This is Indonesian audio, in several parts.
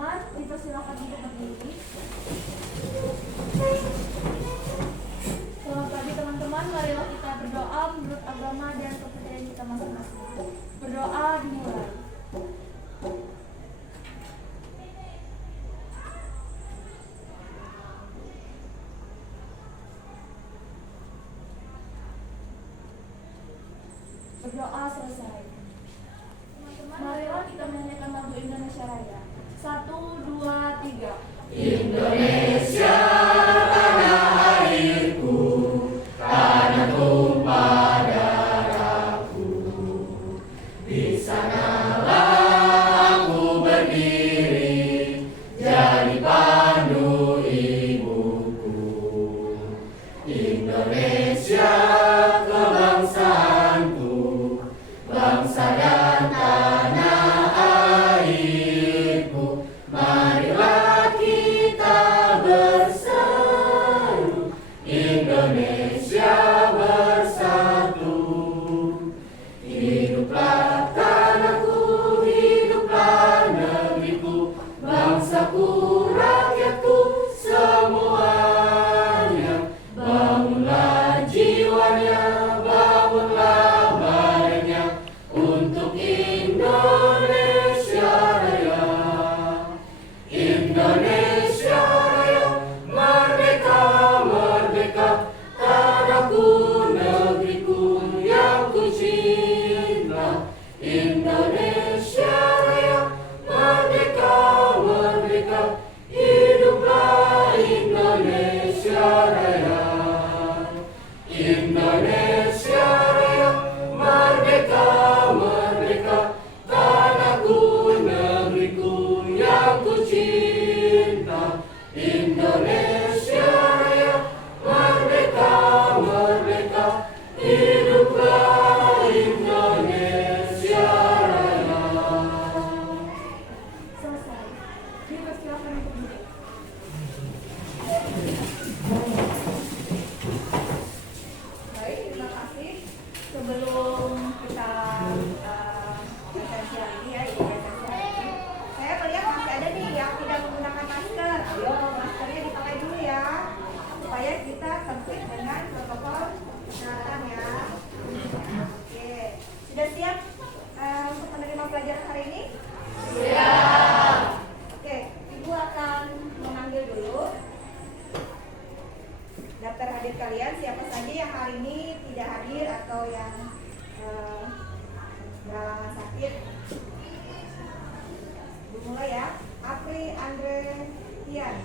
teman-teman, dipersilakan untuk berdiri. Selamat pagi teman-teman, marilah kita berdoa menurut agama dan kepercayaan kita masing-masing. Berdoa dimulai. Berdoa selesai. Marilah kita menyanyikan lagu Indonesia Raya. 1, 2, 3. Indonesia tanah airku, tanah tumpah darahku. Di sanalah aku berdiri, jadi pandu ibuku. Indonesia kebangsaanku, bangsa dan tanah airku. Marilah kita berseru, Indonesia bersatu. Hiduplah tanahku, hiduplah negeriku, bangsaku, rakyatku semuanya. Bangunlah jiwanya, bangunlah badannya untuk Indonesia Raya. Indonesia Raya, merdeka, merdeka, tanahku, negeriku yang ku cinta. Indonesia Raya, merdeka, merdeka, hiduplah Indonesia Raya. Indonesia Raya, merdeka, merdeka, tanahku, negeriku yang ku cinta. Indonesia Raya, merdeka, merdeka, hiduplah Indonesia Raya. Selesai. Dipersilakan untuk duduk. Baik, terima kasih. Sebelum kita sesi hari ini ya, saya melihat masih ada nih yang tidak menggunakan masker. Ayo, maskernya dipakai dulu ya, supaya kita tertib dengan protokol kesehatan ya. Oke, sudah siap untuk menerima pelajaran hari ini? Siap. Oke, Ibu akan memanggil dulu daftar hadir kalian, siapa saja yang hari ini tidak hadir atau yang berhalangan sakit. Dimulai ya. Apri Andre Tian.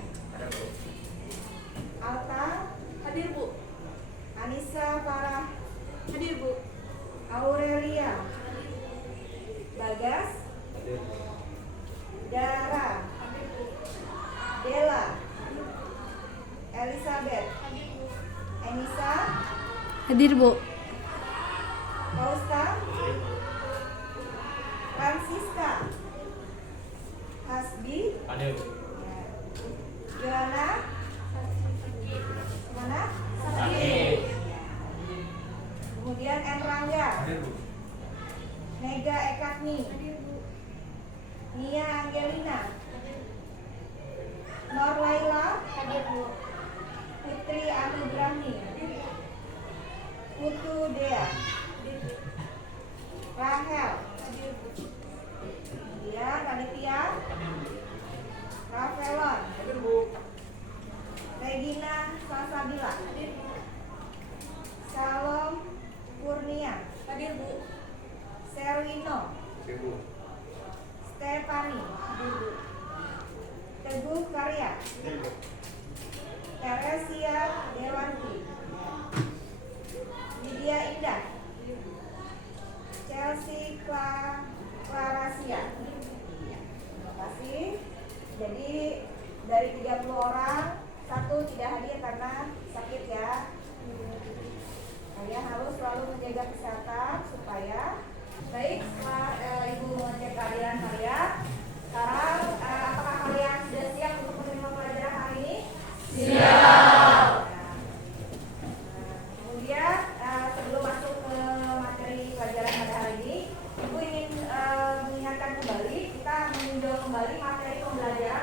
Alta hadir Bu. Anissa Farah hadir Bu. Aurelia Bagas Dara Dela Elizabeth Enisa Hadir Bu. Fausta Francisca Hasbi Joanna mana? Kemudian Enrangga Mega Ekatni Nia Angelina Nor Laila Putri Anugrahmi Putu Dea Rahel kemudian Raditya Rafaelon Regina Salsabila Salom Kurnia hadir Bu. Serwino Stefani Teguh Karya Teresia Dewanti Lydia Indah Chelsea Clarasia. Terima kasih. Jadi dari 30 orang, 1 tidak hadir karena sakit ya. Kalian harus selalu menjaga kesehatan supaya baik. Setelah Ibu mengecek kehadiran kalian, sekarang apakah kalian sudah siap untuk menerima pelajaran hari ini? Siap. Kemudian sebelum masuk ke materi pelajaran pada hari ini, Ibu ingin mengingatkan kembali, kita meninjau kembali materi pembelajaran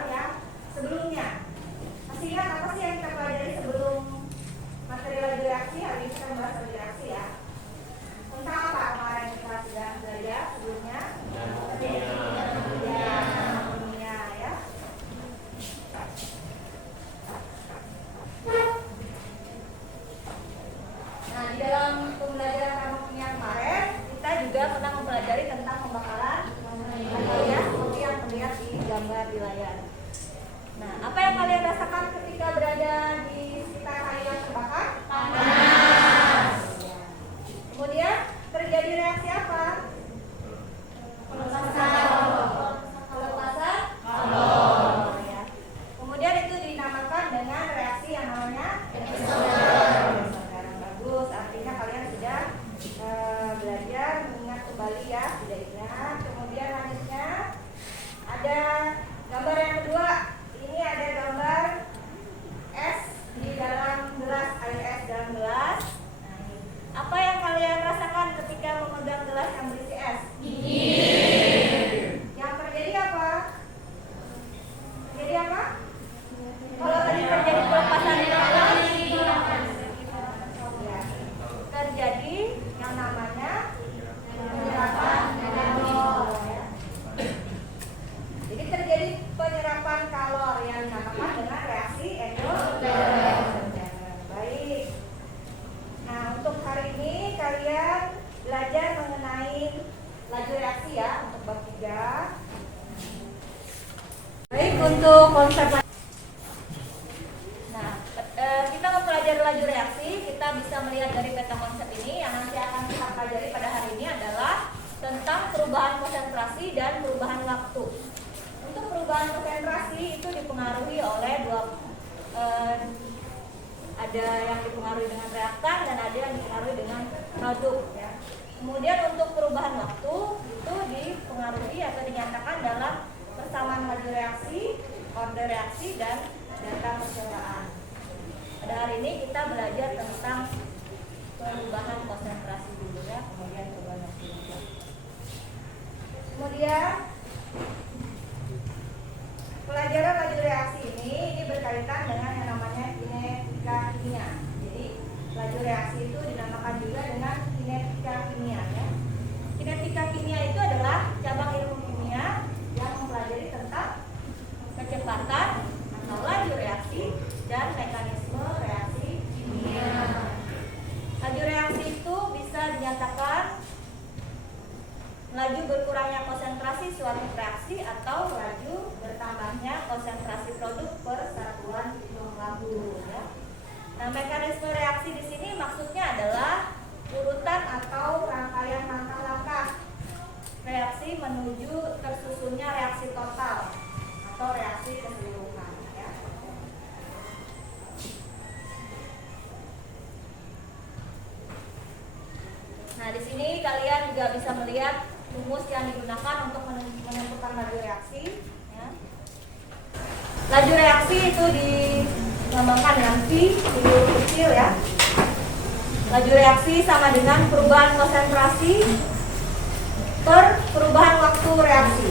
untuk konsep kita mempelajari laju reaksi, kita bisa melihat dari peta konsep ini. Yang nanti akan kita pelajari pada hari ini adalah tentang perubahan konsentrasi dan perubahan waktu. Untuk perubahan konsentrasi itu dipengaruhi oleh ada yang dipengaruhi dengan reaktan dan ada yang dipengaruhi dengan produk ya. Kemudian untuk perubahan waktu itu dipengaruhi atau dinyatakan dalam persamaan laju reaksi, order reaksi, dan data percobaan. Pada hari ini kita belajar tentang perubahan konsentrasi dulu ya, kemudian perubahan waktu. Kemudian pelajaran laju reaksi ini berkaitan dengan yang namanya kinetika kimia. Jadi laju reaksi itu dinamakan juga dengan kinetika kimia ya. Kinetika kimia itu adalah cabang ilmu kimia yang mempelajari tentang kecepatan atau laju reaksi dan mekanisme reaksi kimia. Laju reaksi itu bisa dinyatakan laju berkurangnya konsentrasi suatu reaksi atau laju bertambahnya konsentrasi produk per satuan waktu ya. Nah, mekanisme reaksi di sini maksudnya adalah urutan atau rangkaian langkah-langkah reaksi menuju tersusunnya reaksi total atau reaksi keseluruhan ya. Nah, di sini kalian juga bisa melihat rumus yang digunakan untuk menentukan laju reaksi ya. Laju reaksi itu dilambangkan dengan V di huruf kecil ya. Laju reaksi sama dengan perubahan konsentrasi per perubahan waktu reaksi.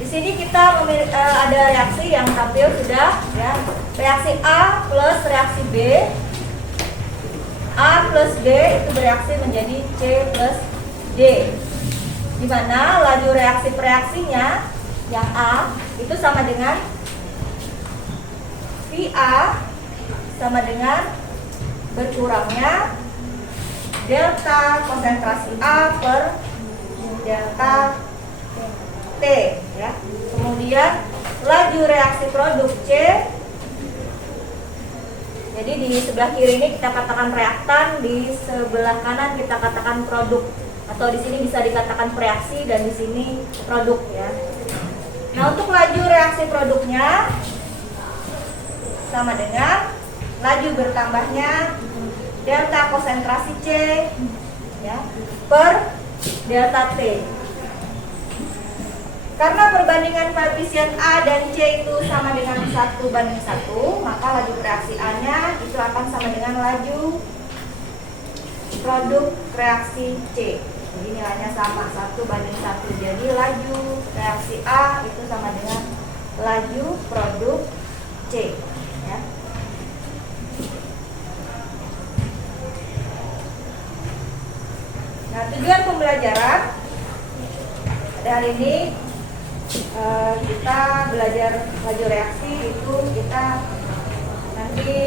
Di sini kita ada reaksi yang tampil sudah ya. Reaksi A plus reaksi B. A plus B itu bereaksi menjadi C plus D. Di mana laju reaksi pereaksinya yang A itu sama dengan VA sama dengan berkurangnya delta konsentrasi A per delta T ya. Kemudian laju reaksi produk C. Jadi di sebelah kiri ini kita katakan reaktan, di sebelah kanan kita katakan produk, atau di sini bisa dikatakan reaksi dan di sini produk ya. Nah, untuk laju reaksi produknya sama dengan laju bertambahnya delta konsentrasi C ya per delta T. Karena perbandingan koefisien A dan C itu sama dengan 1:1, maka laju reaksi A-nya itu akan sama dengan laju produk reaksi C. Jadi nilainya sama 1:1. Jadi laju reaksi A itu sama dengan laju produk C ya. Nah, tujuan pembelajaran hari ini kita belajar laju reaksi itu kita nanti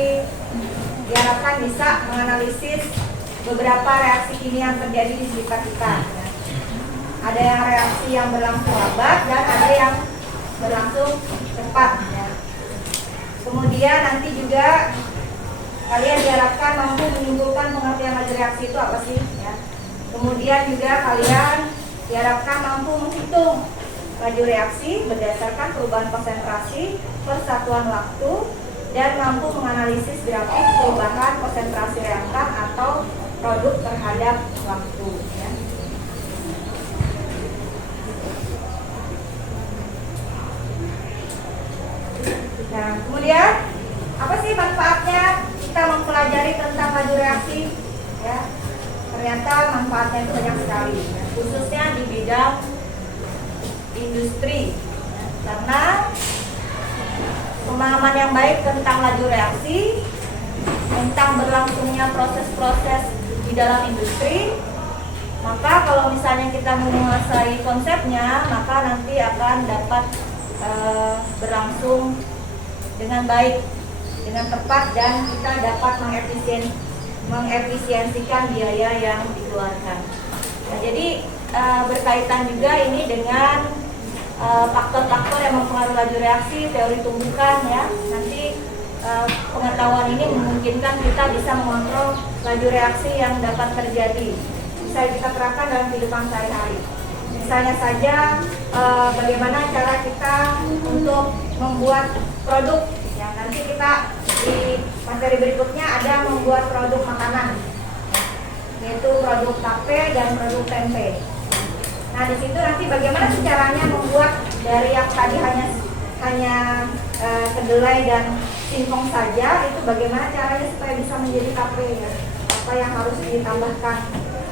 diharapkan bisa menganalisis beberapa reaksi kimia yang terjadi di sekitar kita. Ada yang reaksi yang berlangsung lambat dan ada yang berlangsung cepat. Ya. Kemudian nanti juga kalian diharapkan mampu menyimpulkan pengertian laju reaksi itu apa sih? Ya. Kemudian juga kalian diharapkan mampu menghitung laju reaksi berdasarkan perubahan konsentrasi per satuan waktu dan mampu menganalisis grafik perubahan konsentrasi reaktan atau produk terhadap waktu ya. Nah, kemudian apa sih manfaatnya kita mempelajari tentang laju reaksi ya? Ternyata manfaatnya itu banyak sekali ya. Khususnya di bidang industri ya. Karena pemahaman yang baik tentang laju reaksi, tentang berlangsungnya proses-proses di dalam industri, maka kalau misalnya kita menguasai konsepnya, maka nanti akan dapat berlangsung dengan baik, dengan tepat, dan kita dapat mengefisiensikan biaya yang dikeluarkan. Nah, jadi berkaitan juga ini dengan faktor-faktor yang mempengaruhi laju reaksi, teori tumbukan ya. Nanti pengetahuan ini memungkinkan kita bisa mengontrol laju reaksi yang dapat terjadi. Bisa kita terapkan dalam kehidupan sehari-hari. Misalnya saja bagaimana cara kita untuk membuat produk. Ya, nanti kita di materi berikutnya ada membuat produk makanan, yaitu produk tape dan produk tempe. Nah, di situ nanti bagaimana sih caranya membuat dari yang tadi hanya kedelai dan singkong saja, itu bagaimana caranya supaya bisa menjadi tape ya? Apa yang harus ditambahkan?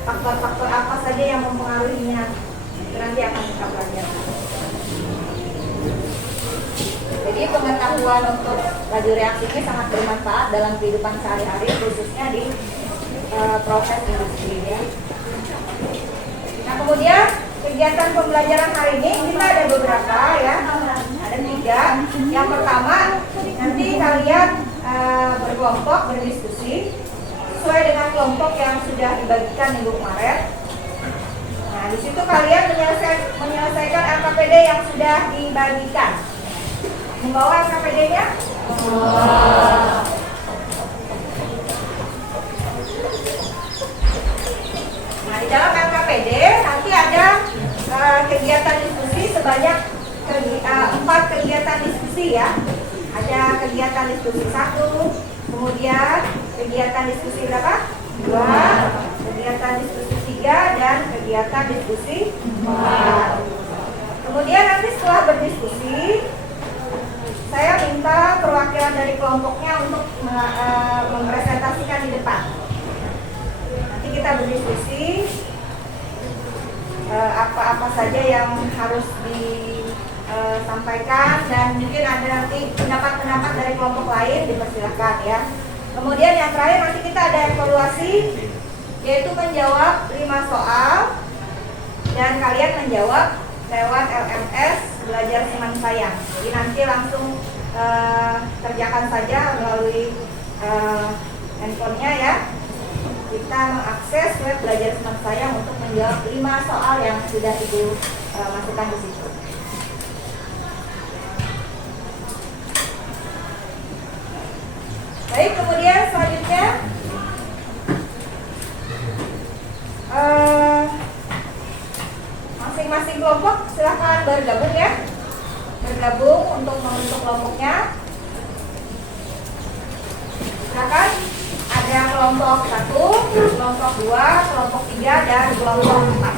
Faktor-faktor apa saja yang mempengaruhinya? Itu nanti akan kita pelajari. Jadi pengetahuan untuk laju reaksi ini sangat bermanfaat dalam kehidupan sehari-hari, khususnya di proses industri ya. Nah, kemudian kegiatan pembelajaran hari ini kita ada beberapa ya, ada 3. Yang pertama, nanti kalian berkelompok berdiskusi sesuai dengan kelompok yang sudah dibagikan minggu kemarin. Nah, di situ kalian menyelesaikan LKPD yang sudah dibagikan. Membawa LKPD-nya? Nah, di dalam LKPD nanti ada kegiatan diskusi sebanyak 4 kegiatan diskusi ya. Ada kegiatan diskusi 1, kemudian kegiatan diskusi berapa? 2, kegiatan diskusi 3, dan kegiatan diskusi 4. Kemudian nanti setelah berdiskusi, saya minta perwakilan dari kelompoknya untuk mempresentasikan di depan. Nanti kita berdiskusi apa-apa saja yang harus disampaikan, dan mungkin ada nanti pendapat-pendapat dari kelompok lain, dipersilakan ya. Kemudian yang terakhir nanti kita ada evaluasi, yaitu menjawab 5 soal, dan kalian menjawab lewat LMS belajar senang sayang. Jadi nanti langsung kerjakan saja melalui handphonenya ya. Kita mengakses web belajar senang sayang untuk menjawab 5 soal yang sudah Ibu masukkan di situ. Baik, kemudian selanjutnya masing-masing kelompok silahkan bergabung ya. Bergabung untuk membentuk kelompoknya. Silakan. Ada kelompok 1, kelompok 2, kelompok 3, dan kelompok 4.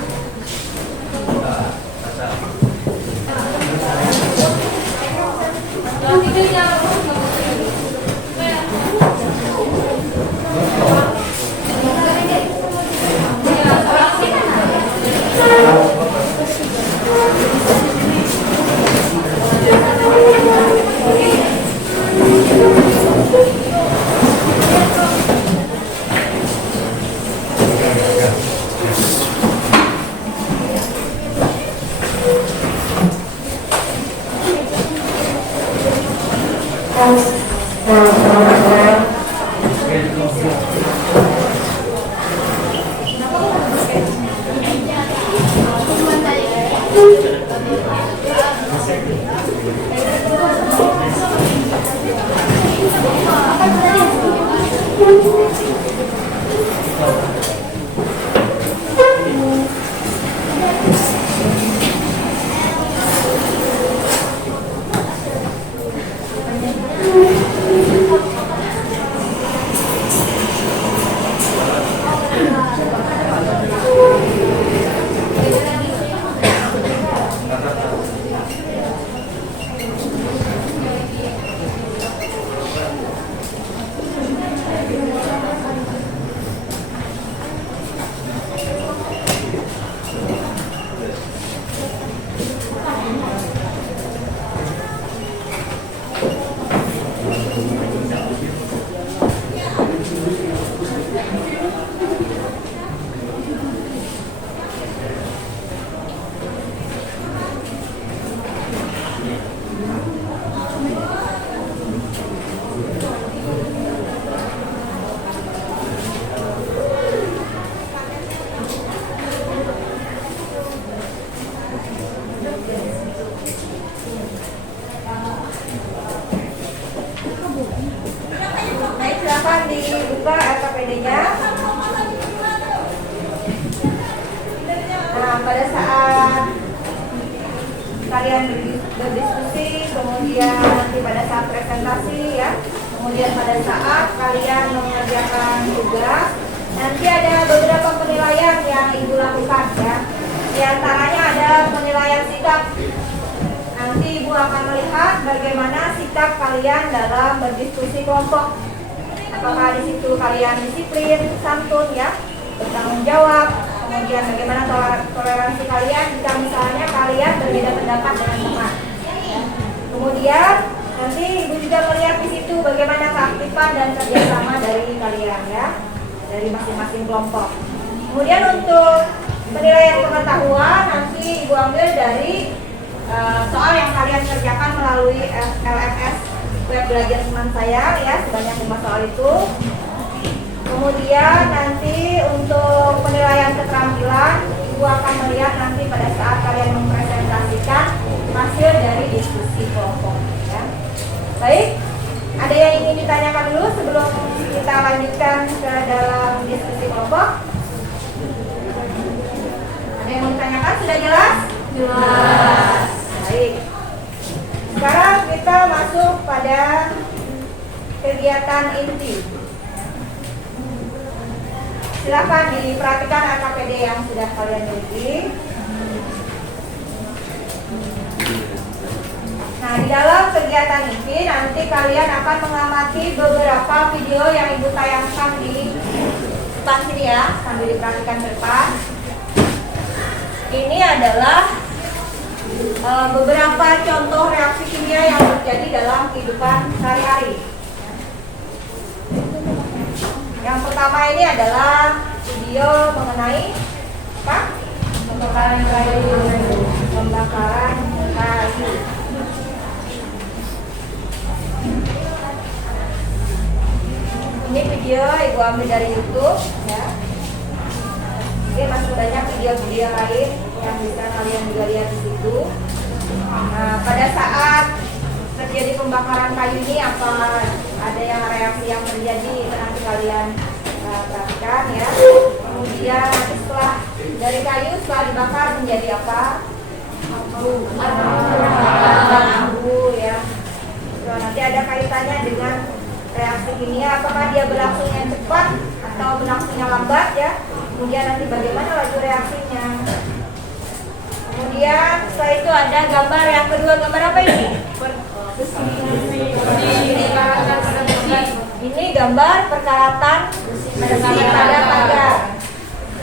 Ya. Nah, pada saat kalian berdiskusi, kemudian nanti pada saat presentasi ya, kemudian pada saat kalian mengerjakan tugas, nanti ada beberapa penilaian yang Ibu lakukan ya. Di antaranya ada penilaian sikap. Nanti Ibu akan melihat bagaimana sikap kalian dalam berdiskusi kelompok. Apakah di situ kalian disiplin, santun ya, bertanggung jawab, kemudian bagaimana toleransi kalian jika misalnya kalian berbeda pendapat dengan teman. Ya. Kemudian nanti Ibu juga melihat di situ bagaimana keaktifan dan kerjasama dari kalian ya, dari masing-masing kelompok. Kemudian untuk penilaian pengetahuan nanti Ibu ambil dari soal yang kalian kerjakan melalui LMS web belajar teman saya ya, sebanyak 5 soal itu. Kemudian nanti untuk penilaian keterampilan Ibu akan melihat nanti pada saat kalian mempresentasikan hasil dari diskusi kelompok ya. Baik, ada yang ingin ditanyakan dulu sebelum kita lanjutkan ke dalam diskusi kelompok? Ada yang mau ditanyakan? Sudah jelas? Jelas. Baik. Sekarang kita masuk pada kegiatan inti. Silakan diperhatikan LKPD yang sudah kalian miliki. Nah, di dalam kegiatan ini nanti kalian akan mengamati beberapa video yang Ibu tayangkan di depan sini ya, sambil diperhatikan ke depan. Ini adalah beberapa contoh reaksi kimia yang terjadi dalam kehidupan sehari-hari. Yang pertama ini adalah video mengenai apa? Pembakaran kayu. Pembakaran kayu. Ini video Ibu ambil dari YouTube ya. Oke, masih banyak video-video lain yang bisa kalian juga lihat di situ. Nah, pada saat terjadi pembakaran kayu ini apa ada yang reaksi yang terjadi itu nanti kalian perhatikan ya. Kemudian nanti setelah dari kayu setelah dibakar menjadi apa? Abu ya. So, nanti ada kaitannya dengan reaksi kimia, apakah dia berlangsungnya cepat atau berlangsungnya lambat ya. Kemudian nanti bagaimana laju reaksinya. Kemudian setelah itu ada gambar yang kedua, gambar apa ini? Ini gambar perkaratan besi pada pagar.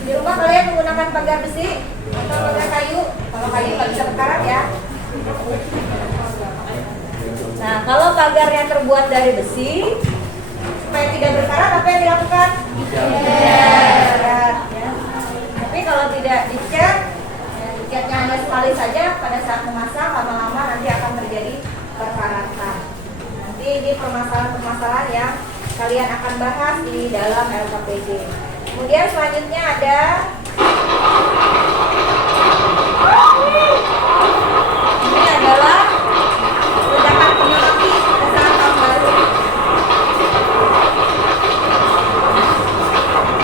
Di rumah kalian menggunakan pagar besi atau pagar kayu? Kalau kayu nggak bisa berkarat ya. Nah, kalau pagarnya terbuat dari besi, supaya tidak berkarat apa yang dilakukan? Dicat. Ya. Tapi kalau tidak dicat, dicatnya hanya sekali saja pada saat memasak, lama-lama nanti akan terjadi perkaratan. Nanti ini permasalahan-permasalahan yang kalian akan bahas di dalam LKPD. Kemudian selanjutnya ada ini adalah ledakan kembang api pada saat tahun baru.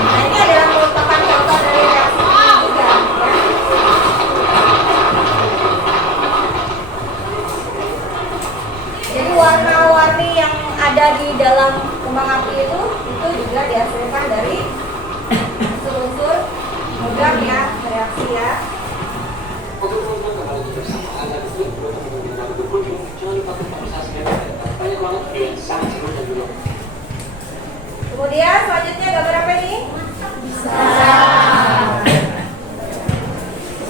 Nah, ini adalah merupakan contoh dari reaksi kimia juga. Jadi warna-warni yang ada di dalam kembang api itu juga dihasilkan dari unsur-unsur logam ya, reaksi ya. Kemudian selanjutnya gambar apa ini? Pisang.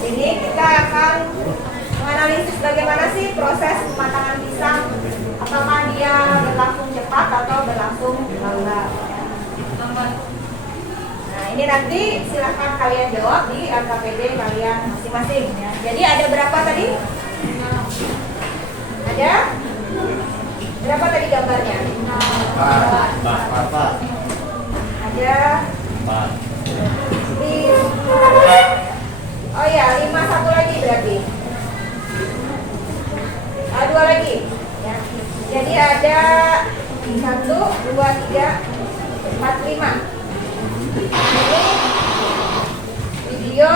Jadi kita akan menganalisis bagaimana sih proses pematangan pisang. Apakah dia berlangsung cepat atau berlangsung lambat. Nah, ini nanti silahkan kalian jawab di LKPD kalian masing-masing ya. Jadi ada berapa tadi? Ada? Berapa tadi gambarnya? 4. Ada 5. Oh ya, 5 satu lagi berarti. 2 lagi ya. Jadi ada 1, 2, 3, 4, 5. Ini video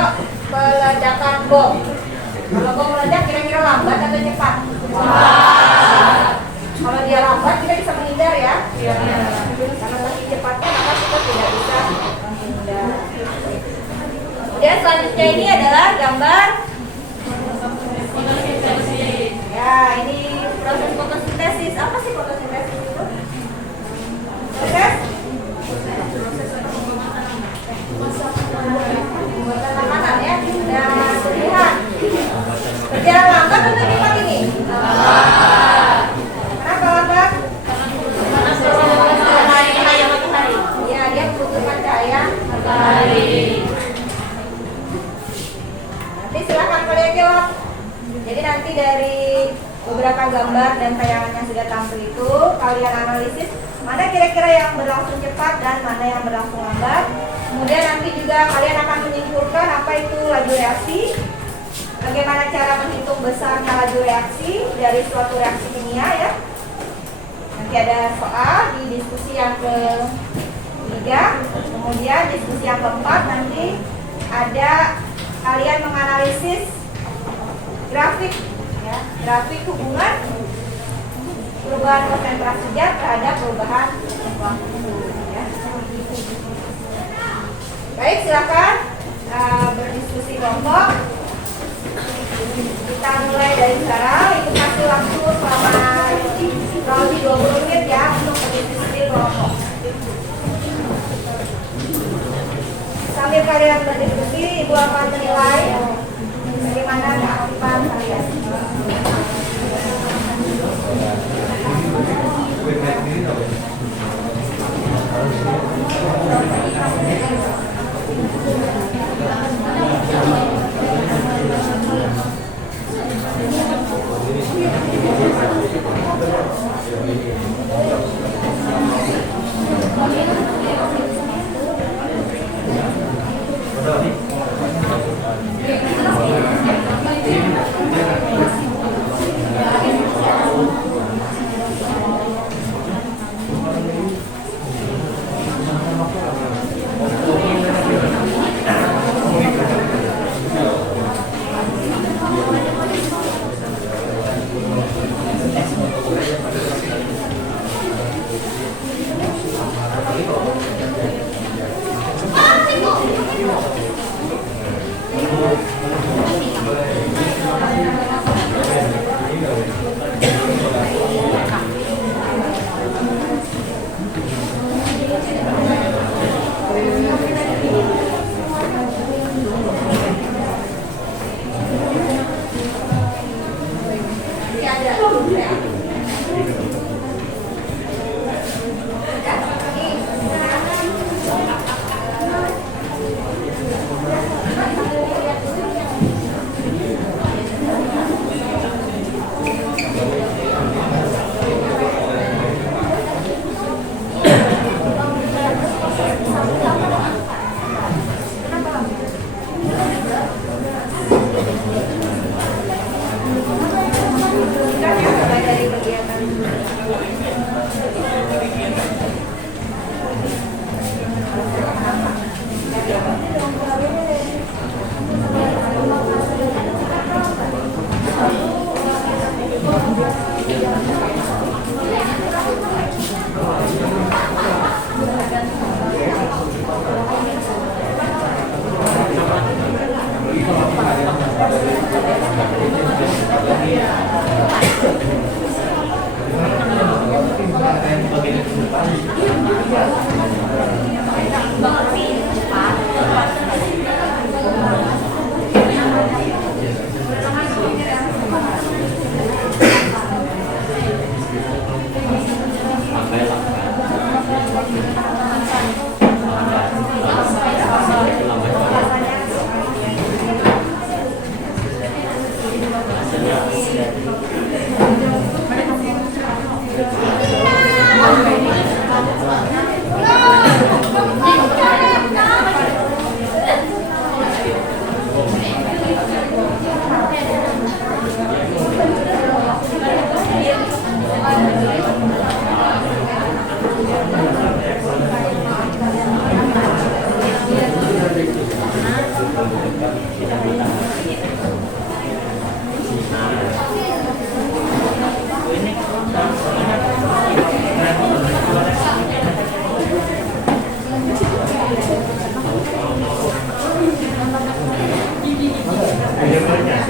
peledakan bom. Kalau bom meledak kira-kira lambat atau cepat? Kalau dia lambat kita bisa menghindar ya. Karena saking cepatnya maka kita tidak bisa menghindar. Kemudian selanjutnya ini adalah gambar. Ya, ini proses fotosintesis. Apa sih fotosintesis itu? Proses pembuatan makanan ya. Dan pilihan. Berjalan lambat atau cepat ini? Kenapa lambat? Cahaya matahari. Ya, dia membutuhkan cahaya matahari. Nanti silakan kalian jawab. Jadi nanti dari beberapa gambar dan tayangan yang sudah tampil itu kalian analisis mana kira-kira yang berlangsung cepat dan mana yang berlangsung lambat. Kemudian nanti juga kalian akan menyimpulkan apa itu laju reaksi, bagaimana cara menghitung besarnya laju reaksi dari suatu reaksi kimia ya. Nanti ada soal di diskusi yang ketiga, kemudian diskusi yang keempat nanti ada kalian menganalisis grafik ya, grafik hubungan perubahan konsentrasi zat terhadap perubahan waktu ya. Baik, silakan berdiskusi kelompok. Kita mulai dari sekarang. Itu kasih waktu selama kurang lebih 20 menit ya untuk berdiskusi kelompok. Sambil kalian berdiskusi, Ibu akan menilai bagaimana keaktifan kalian.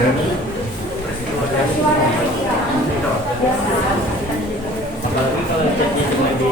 Apalagi kalau catnya cuma di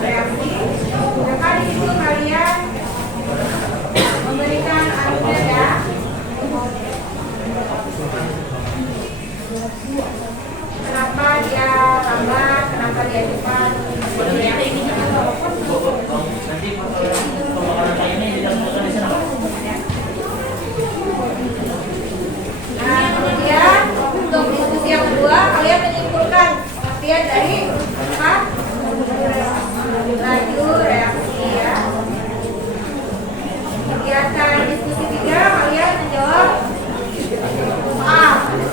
reaksi. Maka di situ kalian memberikan argumen ya. Kenapa dia lambat, kenapa dia cepat. Nanti pemakaran kayak ini dilakukan di sana. Nah, kemudian untuk diskusi yang kedua, kalian menyimpulkan pengertian dari apa? Laju reaksi ya. Kegiatan diskusi 3, kalian menjawab A,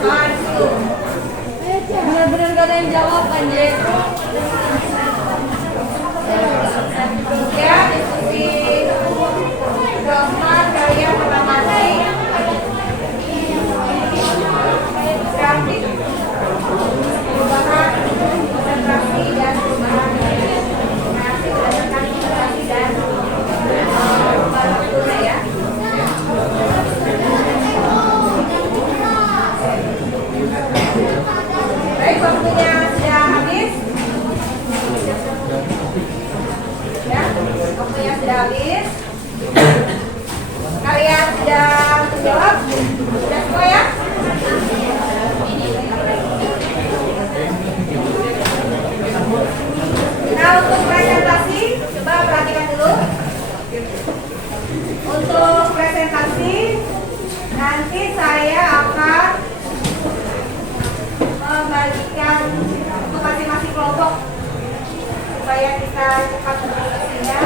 soal itu. Bener-bener gak ada yang jawab anjir. Kemudian diskusi keempat, kalian mengamati grafik perubahan konsentrasi dan perubahan reaksi berdasarkan konsentrasi dan perubahan waktunya ya. Baik, waktunya sudah habis. Ya, waktunya sudah habis. Kalian sudah menjawab? Sudah semua ya? Nah, untuk presentasi, coba perhatikan dulu. Untuk presentasi, nanti saya akan membagikan untuk masing-masing kelompok supaya kita cepat berdiskusinya.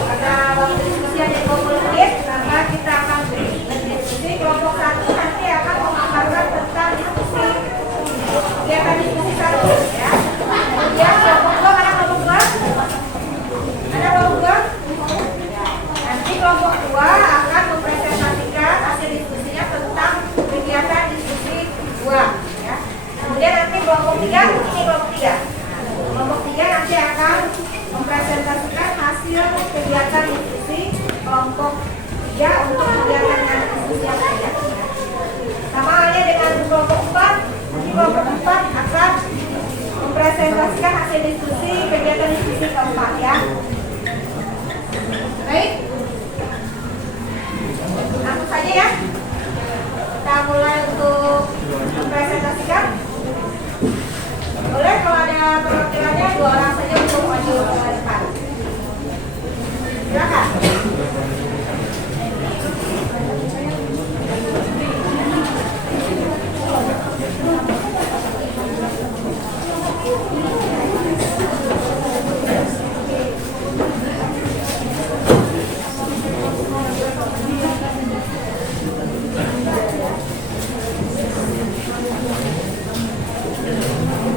Karena waktu diskusi hanya 20 menit, maka kita akan berdiskusi. Kelompok 1 nanti akan memaparkan tentang diskusi kegiatan diskusi 1 ya. Kemudian kelompok 2, mana kelompok 2? Ada kelompok 2? Nanti kelompok 2 akan mempresentasikan hasil diskusinya tentang kegiatan diskusi 2 ya. Kemudian nanti kelompok 3, ini kelompok 3. Kelompok 3 nanti akan mempresentasikan hasil kegiatan diskusi kelompok 3 untuk kegiatan yang diskusi yang lainnya. Sama halnya dengan kelompok 4, nanti kelompok 4 akan mempresentasikan hasil diskusi kegiatan diskusi keempat ya. Baik, langsung saja ya. Kita mulai untuk mempresentasikan. Boleh kalau ada perwakilannya 2 orang saja untuk maju ke depan. Silakan.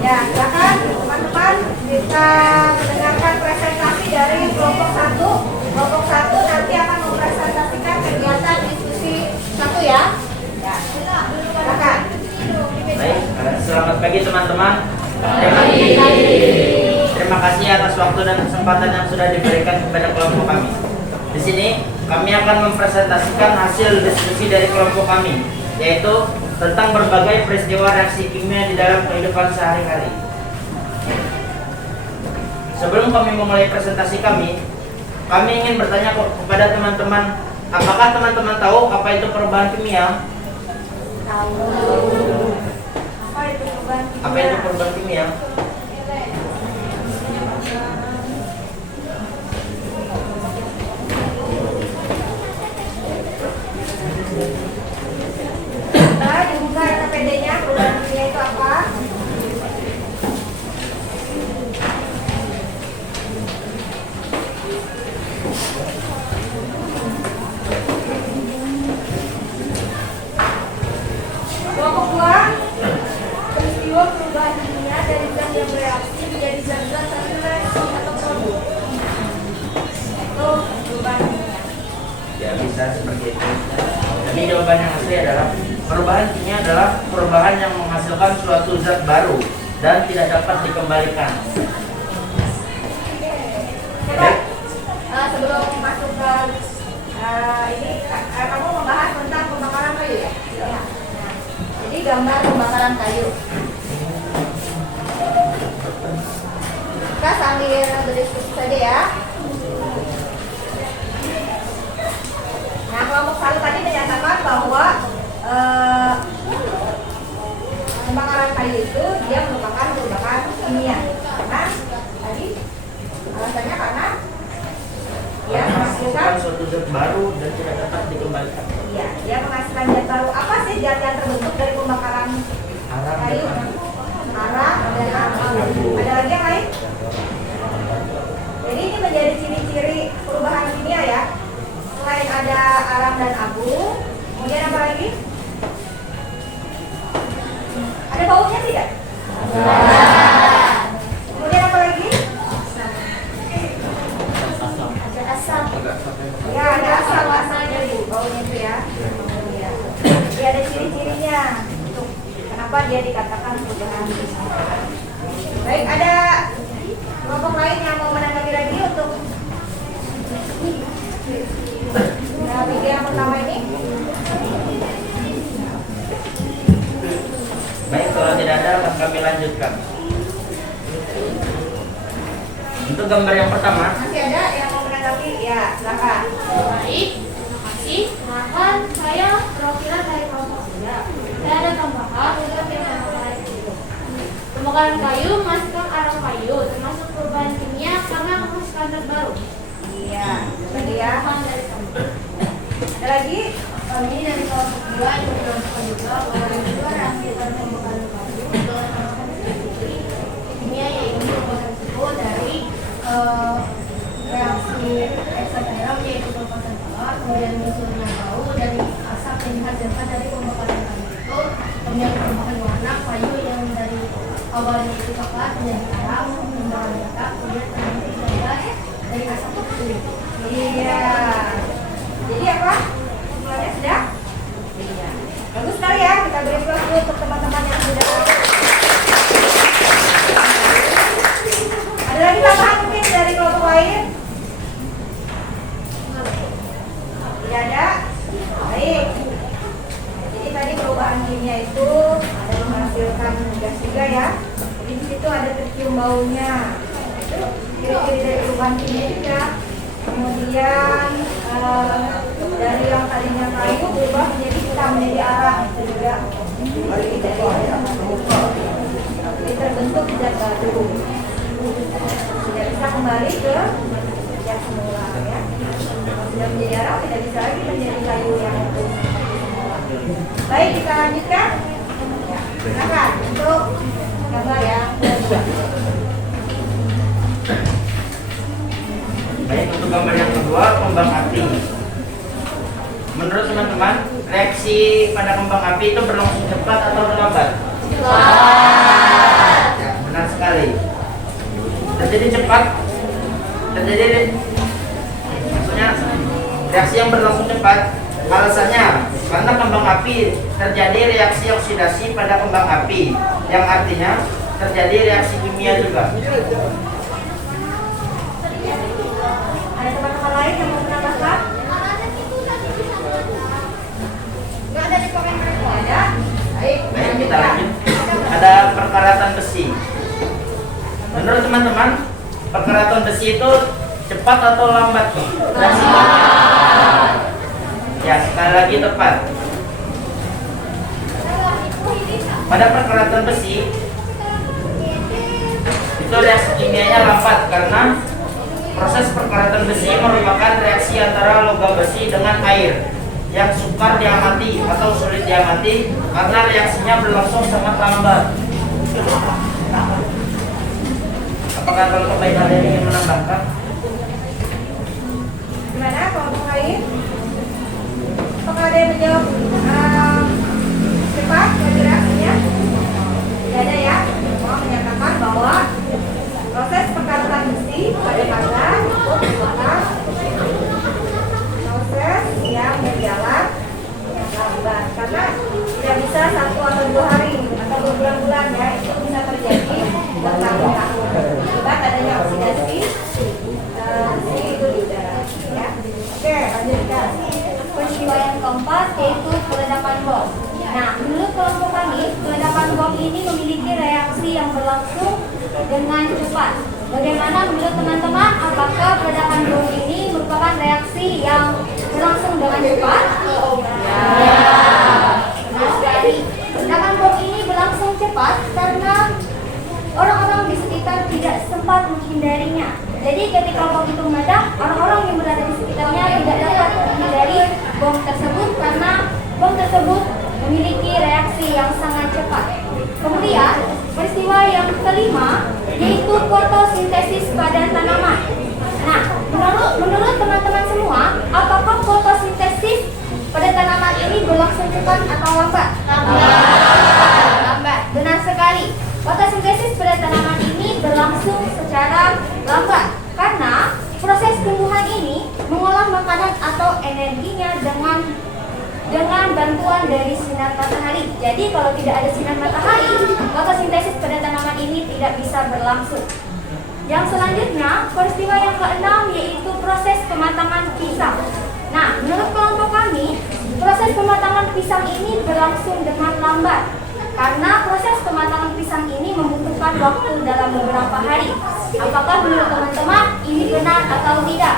Ya, silakan teman-teman kita mendengarkan presentasi dari kelompok 1. Kelompok 1 nanti akan mempresentasikan kegiatan diskusi 1 ya. Ya, silakan. Baik, selamat pagi teman-teman. Terima kasih atas waktu dan kesempatan yang sudah diberikan kepada kelompok kami. Di sini kami akan mempresentasikan hasil diskusi dari kelompok kami, yaitu tentang berbagai peristiwa reaksi kimia di dalam kehidupan sehari-hari. Sebelum kami memulai presentasi kami ingin bertanya kepada teman-teman, apakah teman-teman tahu apa itu perubahan kimia? Tahu. Apa itu perubahan kimia? Apa itu perubahan kimia? Dibuka KPD-nya, perubahan kimia itu apa? Kelompok 2, peristiwa perubahan kimia dari zat yang bereaksi menjadi zat-zat terreaksi atau produk. Itu perubahan kimia. Ya, bisa seperti itu. Jadi jawaban yang asli adalah perubahan kimia adalah perubahan yang menghasilkan suatu zat baru dan tidak dapat dikembalikan. Coba sebelum masuk ke ini, kamu membahas tentang pembakaran kayu ya? Ya. Nah, jadi gambar pembakaran kayu. Kita sambil sambil berdiskusi saja ya. Nah, kelompok 1 tadi menyatakan bahwa pembakaran kayu itu dia merupakan perubahan kimia. Karena tadi alasannya karena dia menghasilkan suatu zat baru dan tidak dapat dikembalikan. Iya, dia menghasilkan zat baru. Apa sih zat yang terbentuk dari pembakaran kayu? Arang dan abu. Ada lagi yang lain? Jadi ini menjadi ciri-ciri perubahan kimia ya. Selain ada arang dan abu, kemudian apa lagi? Ada baunya tidak? Kemudian apa lagi? Ada asam. Ya, ada asam-asamnya Bu, baunya itu ya. Iya. Dia ada ciri-cirinya. Untuk kenapa dia dikatakan perubahan kimia. Baik, ada kelompok lain yang mau menanggapi lagi untuk video yang pertama ini? Baik, kalau tidak ada akan kami lanjutkan. Untuk gambar yang pertama, Masih ada yang mau menanggapi? Ya, silakan. Baik, terima kasih. Silahkan saya perwakilan dari kelompok 3. Saya ada tambahan untuk yang lain. Pembakaran kayu menghasilkan arang kayu, termasuk perubahan kimia karena menghasilkan zat baru. Iya, lagi ya. Paham dari kamu. Ada lagi? Kami dari kelompok 2 yang menjelaskan juga bahwa itu reaksi pembakaran kayu dengan menggunakan ciri kimia yaitu perubahan tersebut dari reaksi eksoterm yaitu pelepasan kolak, kemudian munculnya bau dari asap yang dihasilkan dari pembakaran kayu itu, kemudian perubahan warna kayu yang dari awalnya itu coklat menjadi terang, menjadi merah, kemudian terbentuk dari asap itu. Iya. Jadi apa? Kesimpulannya sudah? Iya. Bagus sekali ya, kita beri applause dulu untuk teman-teman yang sudah. Ada lagi tambahan mungkin dari kelompok lain? Tidak ada? Baik. Jadi tadi perubahan kimia itu ada menghasilkan gas juga ya. Jadi di situ ada tercium baunya. Itu ciri-ciri dari perubahan kimia juga. Kemudian dari yang tadinya kayu berubah menjadi hitam, menjadi arang, itu juga jadi terbentuk zat baru, tidak bisa kembali ke zat semula ya. Kalau sudah menjadi arang tidak bisa lagi menjadi kayu yang utuh. Baik, kita lanjutkan. Silakan untuk gambar yang kedua. baik untuk gambar yang kedua, kembang api. Menurut teman-teman, reaksi pada kembang api itu berlangsung cepat atau lambat? Cepat. Ya, benar sekali. Terjadi cepat, maksudnya reaksi yang berlangsung cepat. Alasannya karena kembang api terjadi reaksi oksidasi pada kembang api, yang artinya terjadi reaksi kimia juga. Ada teman-teman lain yang mau menambahkan? Nggak ada di komen mereka ada? Baik, Baik, kita lanjut. Ada perkaratan besi. Menurut teman-teman, perkaratan besi itu cepat atau lambat? Ya, sekali lagi tepat. Pada perkaratan besi itu reaksi kimianya lambat karena proses perkaratan besi merupakan reaksi antara logam besi dengan air yang sukar diamati atau sulit diamati karena reaksinya berlangsung sangat lambat. Apakah kelompok lain ada yang ingin menambahkan? Gimana kelompok lain? Apakah ada yang menjawab cepat bagi reaksinya? Tidak ada ya. Semua menyatakan bahwa proses perkaratan besi pada masa itu merupakan proses yang berjalan lambat karena tidak bisa 1 atau 2 hari atau berbulan-bulan ya, itu bisa terjadi bertahun-tahun akibat adanya oksidasi besi itu di udara ya. Oke, lanjutkan. Peristiwa yang keempat yaitu peledakan bom. Nah, menurut kelompok kami, peledakan bom ini memiliki reaksi yang berlangsung dengan cepat. Bagaimana menurut teman-teman? Apakah peledakan bom ini merupakan reaksi yang berlangsung dengan cepat? Ya. Benar sekali. Ledakan bom ini berlangsung cepat karena orang-orang di sekitar tidak sempat menghindarinya. Jadi ketika bom itu meledak, orang-orang yang berada di sekitarnya tidak dapat menghindari bom tersebut karena bom tersebut memiliki reaksi yang sangat cepat. Kemudian, peristiwa yang kelima yaitu fotosintesis pada tanaman. Nah, menurut teman-teman semua, apakah fotosintesis pada tanaman ini berlangsung cepat atau lambat? Lambat. Benar sekali. Fotosintesis pada tanaman ini berlangsung secara lambat karena proses tumbuhan ini mengolah makanan atau energinya dengan bantuan dari sinar matahari. Jadi kalau tidak ada sinar matahari, fotosintesis pada tanaman ini tidak bisa berlangsung. Yang selanjutnya, peristiwa yang keenam yaitu proses pematangan pisang. Nah, menurut kelompok kami, proses pematangan pisang ini berlangsung dengan lambat karena proses pematangan pisang ini membutuhkan waktu dalam beberapa hari. Apakah menurut teman-teman ini benar atau tidak?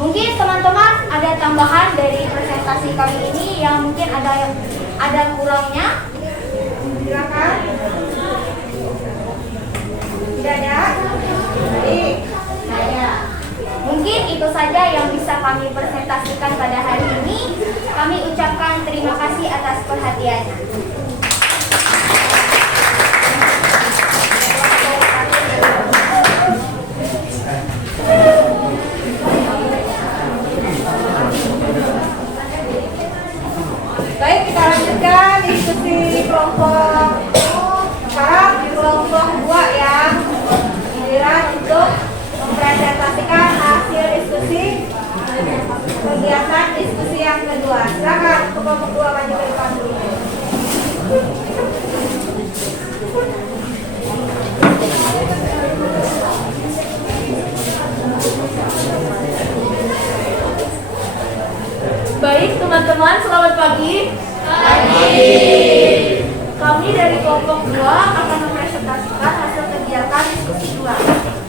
Mungkin teman-teman ada tambahan dari presentasi kami ini yang mungkin ada kurangnya. Silakan. Tidak ada? Baik. Mungkin itu saja yang bisa kami presentasikan pada hari ini. Kami ucapkan terima kasih atas perhatiannya. Baik, kita lanjutkan diskusi kelompok. Sekarang di kelompok 2 yang giliran untuk mempresentasikan hasil diskusi kegiatan diskusi yang kedua. Silakan untuk kelompok 2 maju ke depan dulu. Baik teman-teman, selamat pagi. Kami dari kelompok 2 akan mempresentasikan hasil kegiatan diskusi 2.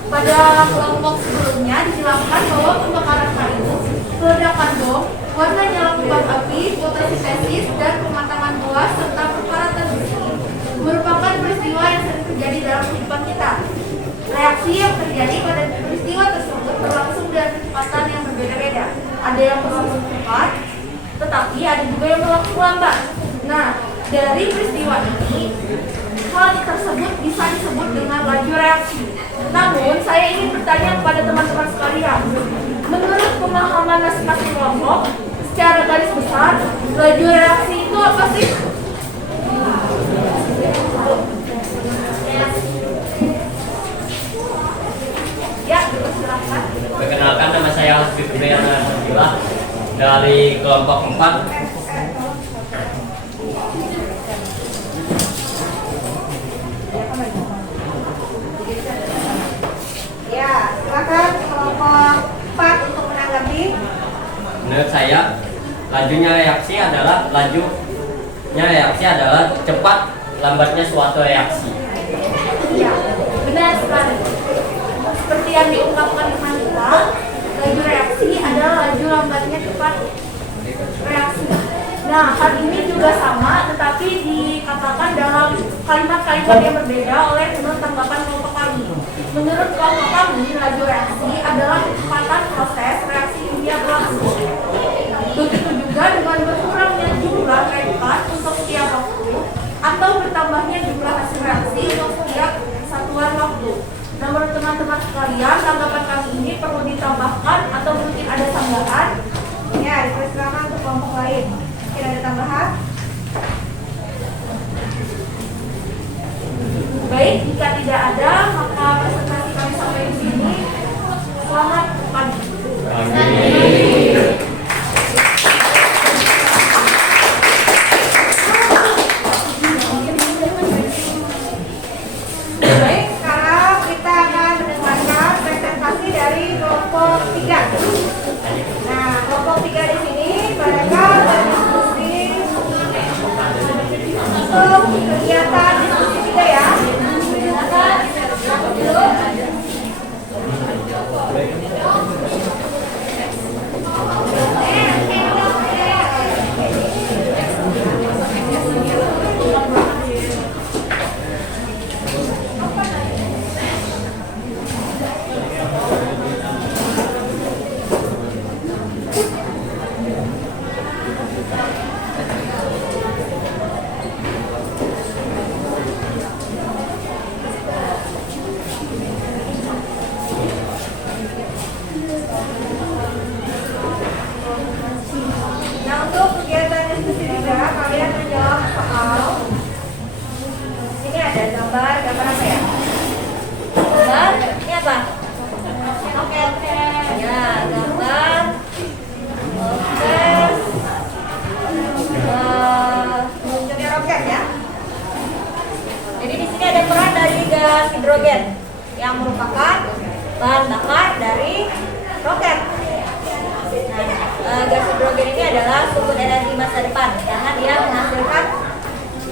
Pada kelompok sebelumnya dijelaskan bahwa pembakaran kayu, peledakan bom, warna nyala kembang api, fotosintesis, dan pematangan buah serta perkaratan besi merupakan peristiwa yang sering terjadi dalam kehidupan kita. Reaksi yang terjadi pada peristiwa tersebut berlangsung dengan kecepatan yang berbeda-beda. Ada yang berlangsung cepat, tetapi ada juga yang berlangsung lambat. Nah, dari peristiwa ini, hal tersebut bisa disebut dengan laju reaksi. Namun, saya ingin bertanya kepada teman-teman sekalian, menurut pemahaman masing-masing kelompok, secara garis besar, laju reaksi itu apa sih? Ya, silakan. Perkenalkan, nama saya Fikriana Nabila dari kelompok 4. Ya, silakan kelompok 4 untuk menanggapi. Menurut saya, lajunya reaksi adalah cepat lambatnya suatu reaksi. Ya, benar sekali. Seperti yang diungkapkan Manila, laju reaksi adalah laju lambatnya cepat reaksi. Nah, hal ini juga sama, tetapi dikatakan dalam kalimat-kalimat yang berbeda oleh menurut tanggapan kelompok kami. Menurut kelompok kami, laju reaksi adalah kecepatan proses reaksi kimia berlangsung. Begitu juga dengan berkurangnya jumlah reakan untuk setiap waktu atau bertambahnya jumlah hasil reaksi untuk setiap satuan waktu. Nah, menurut teman-teman sekalian, tanggapan kami ini perlu ditambahkan atau mungkin ada tambahan? Ya, dipersilakan untuk kelompok lain. Mungkin ada tambahan? Baik, jika tidak ada, maka presentasi kami sampai di sini. Selamat pagi. Baik, sekarang kita akan mendengarkan presentasi dari kelompok 3. Nah, kelompok 3 di sini mereka berdiskusi untuk kegiatan diskusi 3 ya. yang merupakan bahan bakar dari roket. Nah, gas hidrogen ini adalah sumber energi masa depan karena dia menghasilkan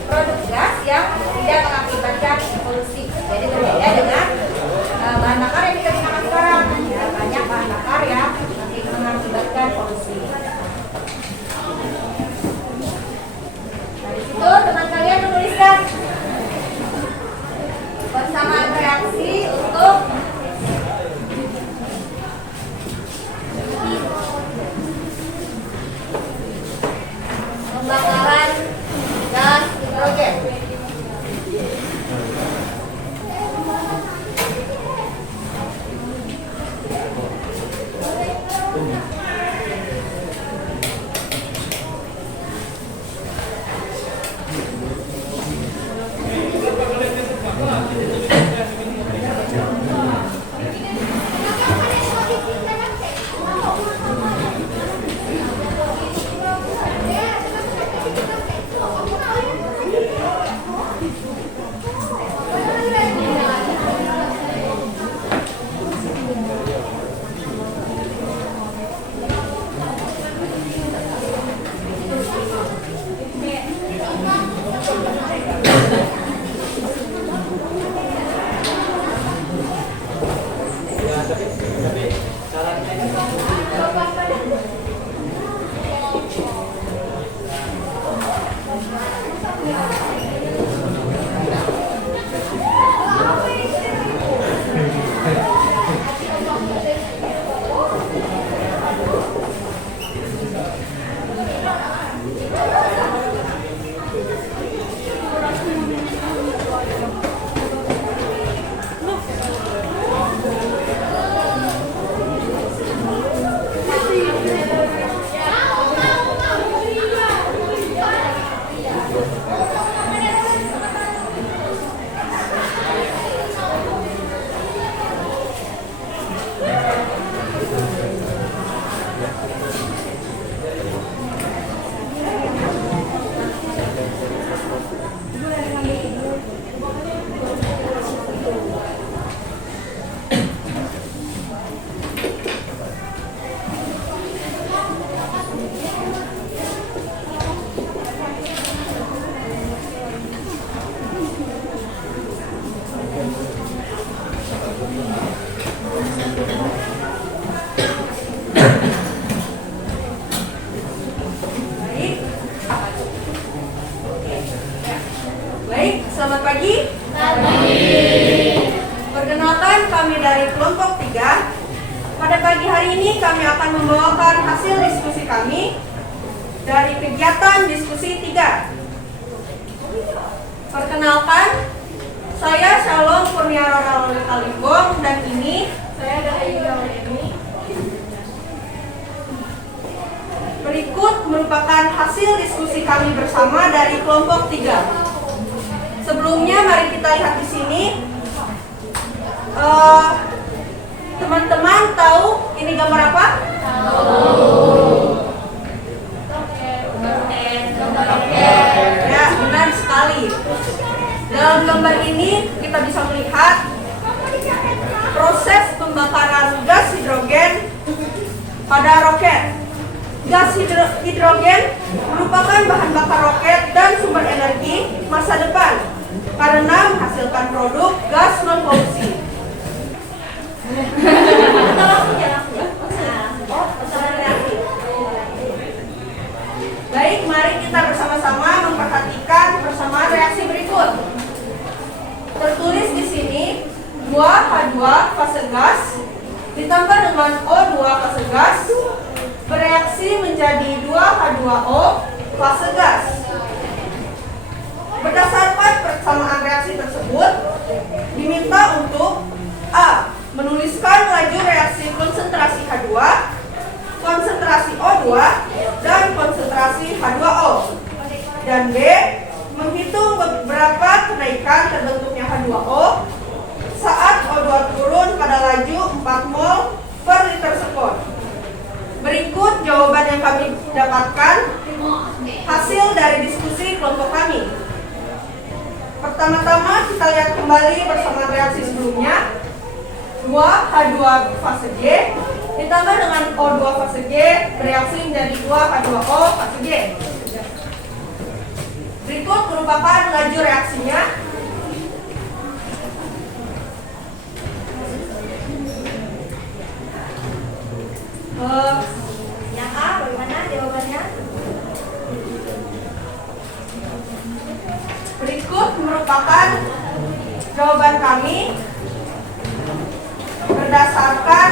produk gas yang tidak mengakibatkan polusi. Jadi berbeda dengan bahan bakar yang kita gunakan sekarang. Ya, banyak bahan bakar yang mengakibatkan polusi. Dari situ teman kalian menuliskan persamaan reaksi untuk pembakaran gas hidrogen. Baik, selamat pagi. Perkenalkan, kami dari kelompok 3. Pada pagi hari ini kami akan membawakan hasil diskusi kami dari kegiatan diskusi 3. Perkenalkan, saya Shalom Kurniara Kalimbong dan ini saya dari ini. Berikut merupakan hasil diskusi kami bersama dari kelompok 3. Sebelumnya mari kita lihat di sini. Teman-teman tahu ini gambar apa? Ya, benar sekali. Dalam gambar ini kita bisa melihat proses pembakaran gas hidrogen pada roket. Gas hidrogen merupakan bahan bakar roket dan sumber energi masa depan karena menghasilkan produk gas non polusi. Baik, mari kita bersama-sama memperhatikan persamaan reaksi berikut. Tertulis di sini 2H2 fase gas ditambah dengan O2 fase gas bereaksi menjadi 2H2O fase gas. Berdasarkan persamaan reaksi tersebut, diminta untuk A. Menuliskan laju reaksi konsentrasi H2, konsentrasi O2, dan konsentrasi H2O. Dan B. Menghitung beberapa kenaikan terbentuknya H2O saat O2 turun pada laju 4 mol per liter sekon. Berikut jawaban yang kami dapatkan hasil dari diskusi kelompok kami. Pertama-tama kita lihat kembali bersama reaksi sebelumnya. 2H2 fase G ditambah dengan O2 fase G bereaksi menjadi 2H2O fase G. Berikut merupakan laju reaksinya. Yang A bagaimana jawabannya? Berikut merupakan jawaban kami berdasarkan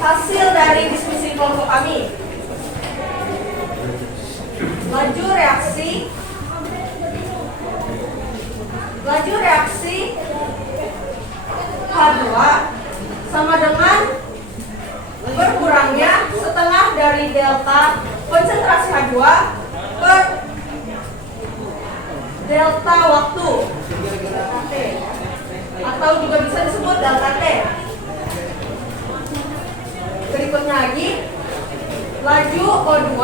hasil dari diskusi kelompok kami. Laju reaksi H2 sama dengan berkurangnya setengah dari delta konsentrasi H2 per delta waktu T, atau juga bisa disebut delta T. Berikutnya lagi, laju O2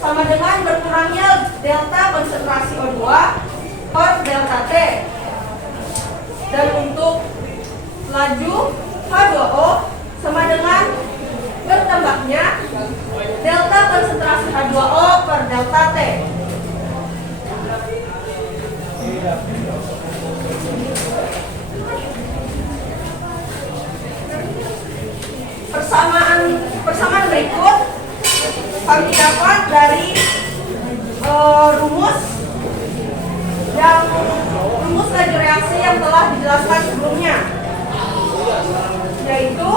sama dengan berkurangnya delta konsentrasi O2 per delta T. Dan untuk laju H2O sama dengan bertambahnya delta konsentrasi H2O per delta T. Persamaan berikut kami dapat dari rumus laju reaksi yang telah dijelaskan sebelumnya, yaitu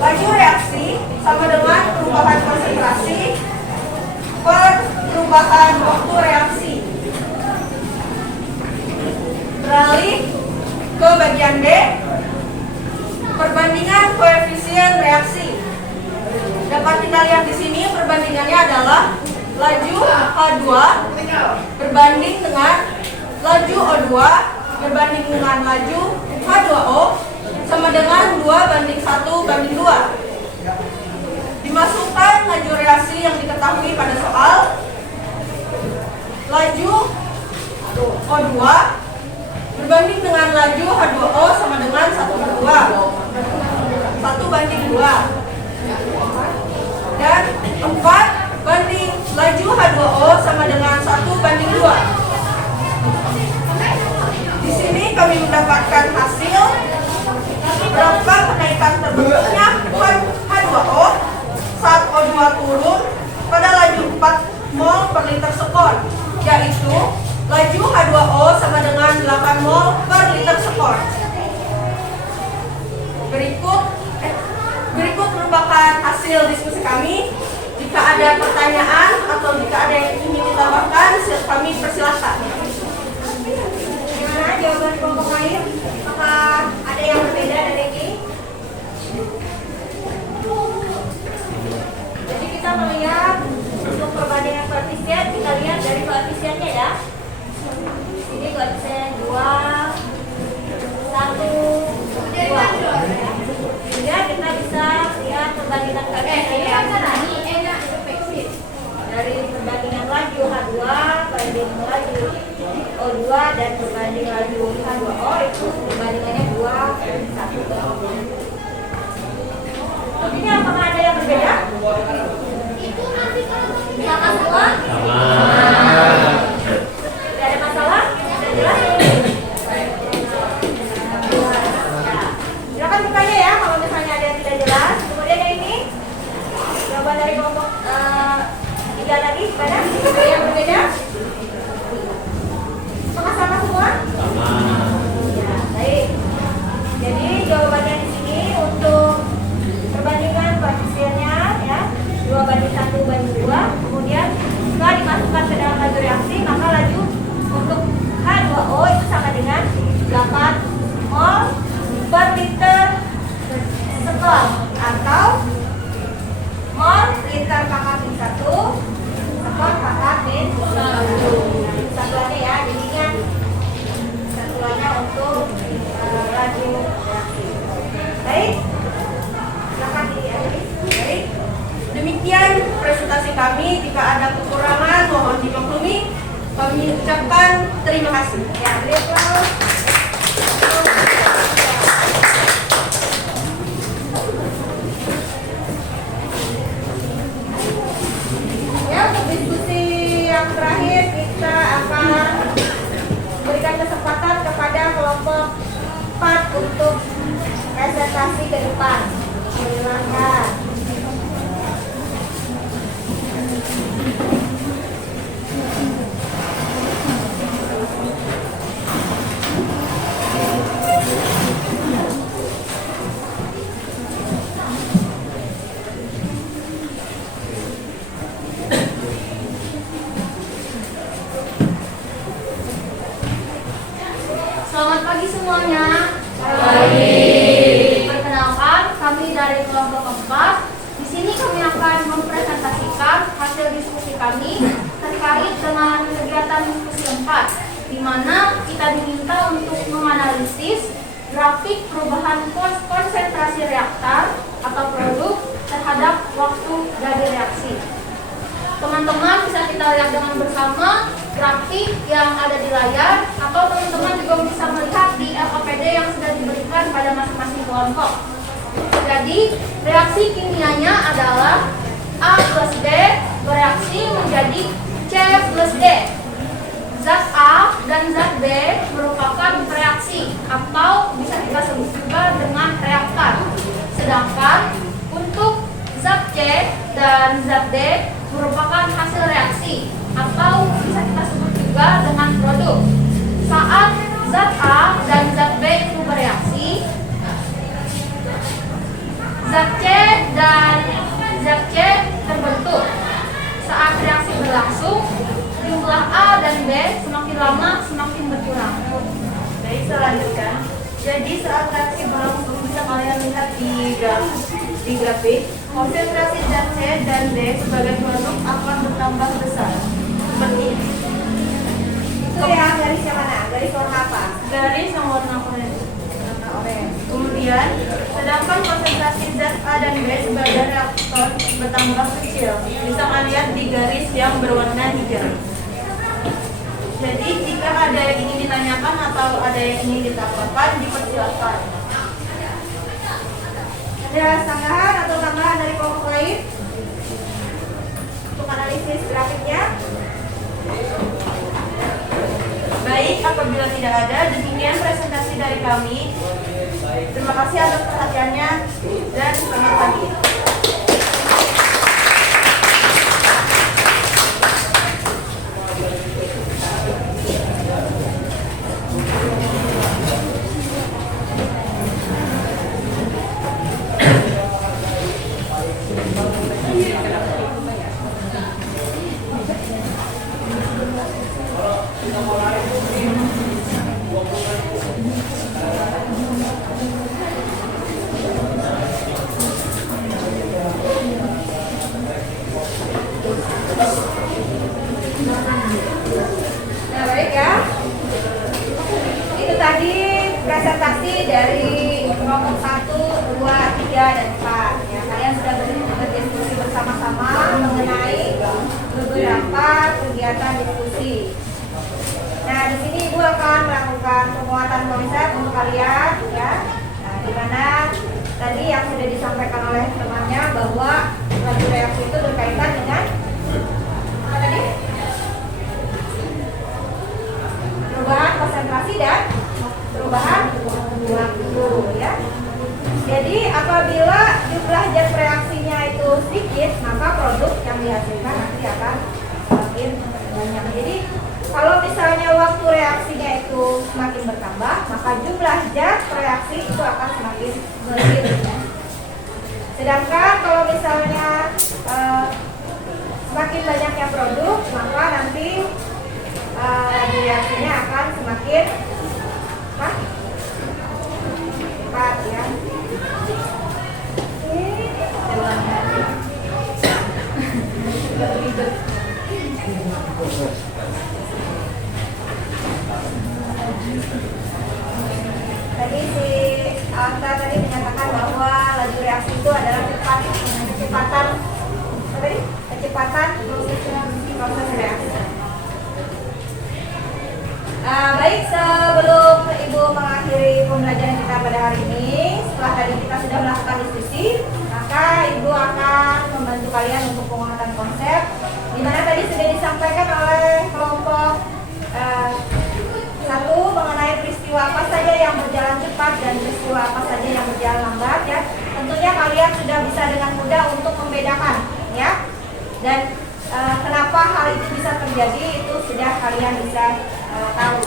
laju reaksi sama dengan perubahan konsentrasi per perubahan waktu reaksi. Beralih ke bagian D, perbandingan koefisien reaksi. Dapat kita lihat di sini perbandingannya adalah laju H2 berbanding dengan laju O2 berbanding dengan laju H2O sama dengan 2:1:2. Dimasukkan laju reaksi yang diketahui pada soal. Laju O2 berbanding dengan laju H2O sama dengan 1/2. Dan 4 banding laju H2O sama dengan 1/2. Di sini kami mendapatkan hasil berapa kenaikan terbentuknya H2O saat O2 turun pada laju 4 mol per liter sekon, yaitu laju H2O sama dengan 8 mol per liter sekon. Berikut merupakan hasil diskusi kami. Jika ada pertanyaan atau jika ada yang ingin ditambahkan, kami persilahkan. Gimana jawaban kelompok lain? Apakah ada yang berbeda dari ini? Jadi kita melihat untuk perbandingan koefisien, kita lihat dari koefisiennya ya. Ini koefisien 2, 1, 2. Sehingga kita bisa lihat perbandingan koefisien dari perbandingan laju H2 banding laju O2 dan perbanding laju H2O itu perbandingannya 2:1. Ini apakah ada yang berbeda? Sama semua? Tidak ada masalah? Sudah jelas? Silakan bertanya ya kalau misalnya ada yang tidak jelas. Kemudian yang ini jawaban dari kelompok 3 tadi gimana? Ada yang berbeda? Apakah sama semua? Sama. Ya, baik. Jadi jawabannya di sini untuk perbandingan koefisiennya ya 2:1:2. Kemudian setelah dimasukkan ke dalam laju reaksi, maka laju untuk H2O itu sama dengan 8 mol per liter sekon atau mol liter pangkat 1 sekon pangkat min 1. Satuannya ya, jadi ingat satuannya untuk laju reaksi. Baik, silakan diakhiri. Baik, demikian presentasi kami. Jika ada kekurangan mohon dimaklumi. Kami ucapkan terima kasih. Ya, beri aplaus. mana kita diminta untuk menganalisis grafik perubahan konsentrasi reaktor atau produk terhadap waktu dari reaksi. Teman-teman bisa kita lihat dengan bersama grafik yang ada di layar, atau teman-teman juga bisa melihat di LKPD yang sudah diberikan pada masing-masing kelompok. Jadi reaksi kimianya adalah A plus B bereaksi menjadi C plus D. Zat A dan zat B merupakan reaksi atau bisa kita sebut juga dengan reaktan. Sedangkan untuk zat C dan zat D merupakan hasil reaksi atau bisa kita sebut juga dengan produk. Saat zat A dan zat B itu bereaksi, zat C dan zat C terbentuk. Saat reaksi berlangsung, jumlah A dan B semakin lama semakin berkurang. Baik, selanjutnya. Jadi saat reaksi berlangsung bisa kalian lihat di grafik, konsentrasi zat C dan D sebagai produk akan bertambah besar. Seperti ini. Itu ya garis yang mana? Garis warna apa? Garis yang warna oranye. Warna oranye. Kemudian, sedangkan konsentrasi zat A dan B sebagai reaktor bertambah kecil. Bisa kalian lihat di garis yang berwarna hijau. Jadi, jika ada yang ingin ditanyakan atau ada yang ingin ditambahkan, dipersilakan. Ada sanggahan atau tambahan dari kelompok lain untuk analisis grafiknya? Baik, apabila tidak ada, demikian presentasi dari kami. Terima kasih atas perhatiannya dan selamat pagi. Nah, baik ya. Itu tadi presentasi dari kelompok 1, 2, 3, dan 4. Ya, kalian sudah berdiskusi bersama-sama mengenai beberapa kegiatan diskusi. Nah, di sini Ibu akan melakukan penguatan konsep untuk kalian, ya. Nah, di mana tadi yang sudah disampaikan oleh temannya bahwa laju reaksi itu berkaitan dengan apa tadi? Perubahan konsentrasi dan perubahan waktu, ya. Jadi apabila jumlah zat reaksinya itu sedikit, maka produk yang dihasilkan nanti akan semakin banyak. Jadi kalau misalnya waktu reaksinya itu semakin bertambah, maka jumlah zat reaksi itu akan semakin sedikit. Ya. Sedangkan kalau misalnya semakin banyaknya produk, maka nanti laju reaksinya akan semakin cepat, ya. Tadi si Alta tadi menyatakan bahwa laju reaksi itu adalah kecepatan proses reaksi. Baik, sebelum Ibu mengakhiri pembelajaran kita pada hari ini, setelah tadi kita sudah melakukan diskusi, maka Ibu akan membantu kalian untuk penguatan konsep, di mana tadi sudah disampaikan oleh kelompok 1 mengenai peristiwa apa saja yang berjalan cepat dan peristiwa apa saja yang berjalan lambat, ya. Tentunya kalian sudah bisa dengan mudah untuk membedakan, ya. Dan kenapa hal itu bisa terjadi itu sudah kalian bisa tahu.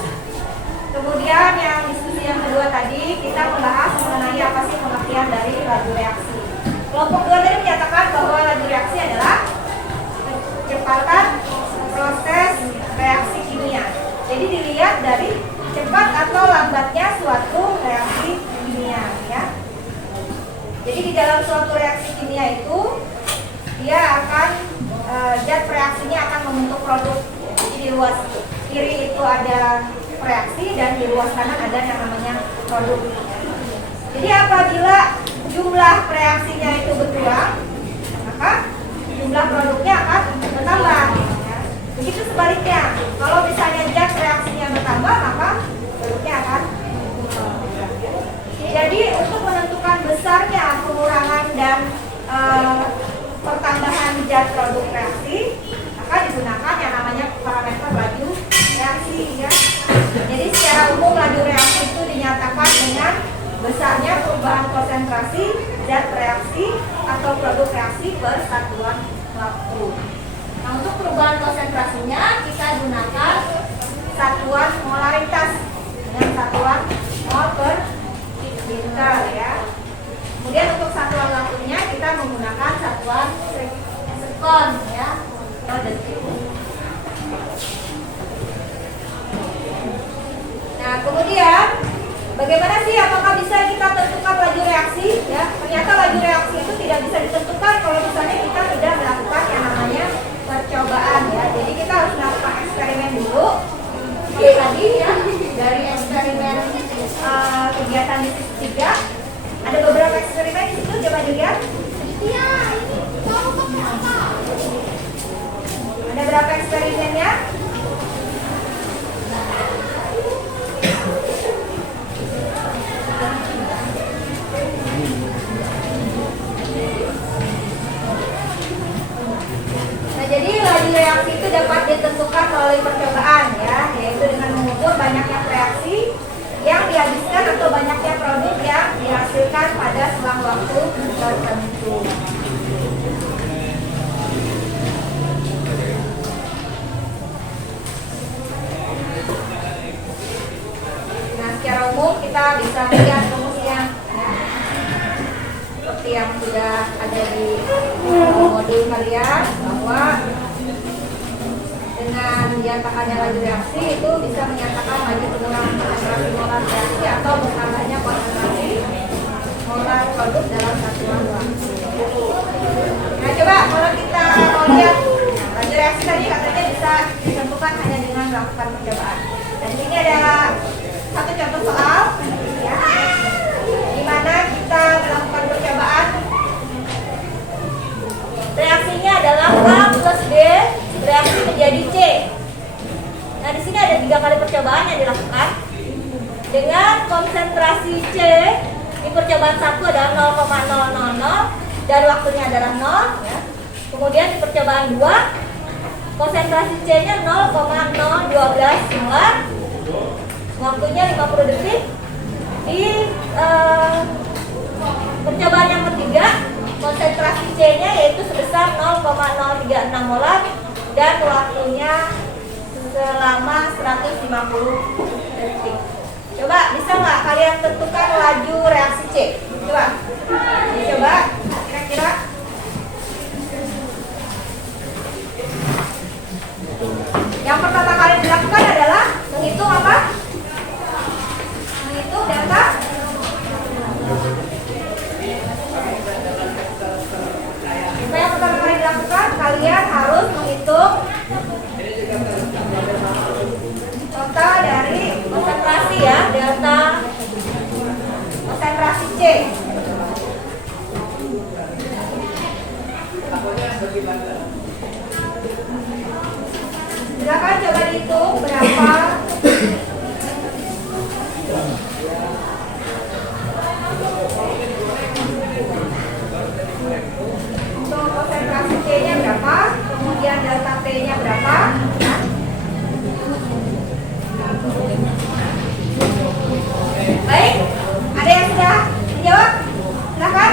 Kemudian yang diskusi yang kedua tadi kita membahas mengenai apa sih pengertian dari laju reaksi. Kelompok 2 tadi menyatakan bahwa laju reaksi adalah kecepatan proses reaksi kimia. Jadi dilihat dari cepat atau lambatnya suatu reaksi kimia, ya. Jadi di dalam suatu reaksi kimia itu dia akan zat reaksinya akan membentuk produk. Jadi di luas kiri itu ada reaksi dan di luar sana ada yang namanya produk. Jadi apabila jumlah reaksinya itu berkurang, maka jumlah produknya akan bertambah. Ya. Begitu sebaliknya, kalau misalnya zat reaksinya bertambah, maka produknya akan berkurang. Jadi untuk menentukan besarnya pengurangan dan pertambahan zat produk reaksi, maka digunakan yang namanya parameter laju reaksi. Ya. Jadi secara umum laju reaksi itu dinyatakan dengan besarnya perubahan konsentrasi zat reaksi atau produk reaksi per satuan waktu. Nah, untuk perubahan konsentrasinya kita gunakan Satuan molaritas dengan satuan mol per liter ya. Kemudian untuk satuan waktunya kita menggunakan satuan sekon ya. per detik. Nah, kemudian bagaimana sih apakah bisa kita tentukan laju reaksi? Ya, ternyata laju reaksi itu tidak bisa ditentukan kalau misalnya kita tidak melakukan yang namanya percobaan ya. Jadi kita harus melakukan eksperimen dulu. Seperti tadi ya, dari eksperimen kegiatan di sisi 3 ada beberapa eksperimen di situ, coba dilihat. Iya, ini mau pakai apa? Ada berapa eksperimennya? Nah, jadi laju reaksi itu dapat ditentukan melalui percobaan ya, yaitu dengan mengukur banyaknya reaksi yang dihabiskan atau banyaknya produk yang dihasilkan pada selang waktu tertentu. Nah, secara umum kita bisa melihat rumusnya ya. Seperti yang sudah ada di modul kalian, bahwa dengan dinyatakannya laju reaksi itu bisa menyatakan laju pengurangan konsentrasi molar reaksi atau bertambahnya konsentrasi molar produk dalam satuan waktu. Nah, coba kalau kita mau lihat laju reaksi tadi katanya bisa ditentukan hanya dengan melakukan percobaan. Dan di sini ada satu contoh soal ya, di mana kita melakukan percobaan. Reaksinya adalah A plus B bereaksi menjadi C. Nah, di sini ada 3 kali percobaan yang dilakukan dengan konsentrasi C di percobaan 1 adalah 0,000 dan waktunya adalah 0 ya. Kemudian di percobaan 2 konsentrasi C-nya 0,012 molar, waktunya 50 detik. Di percobaan yang ketiga konsentrasi C-nya yaitu sebesar 0,036 molar dan waktunya selama 150 detik. Coba bisa nggak kalian tentukan laju reaksi C? Coba, coba kira-kira. Yang pertama kali dilakukan adalah menghitung apa? Menghitung delta. Yang pertama kali dilakukan, kalian harus menghitung total dari konsentrasi ya, delta konsentrasi C. Silakan coba dihitung berapa untuk konsentrasi C-nya berapa, kemudian delta T-nya berapa. Baik, ada yang sudah menjawab? Silakan.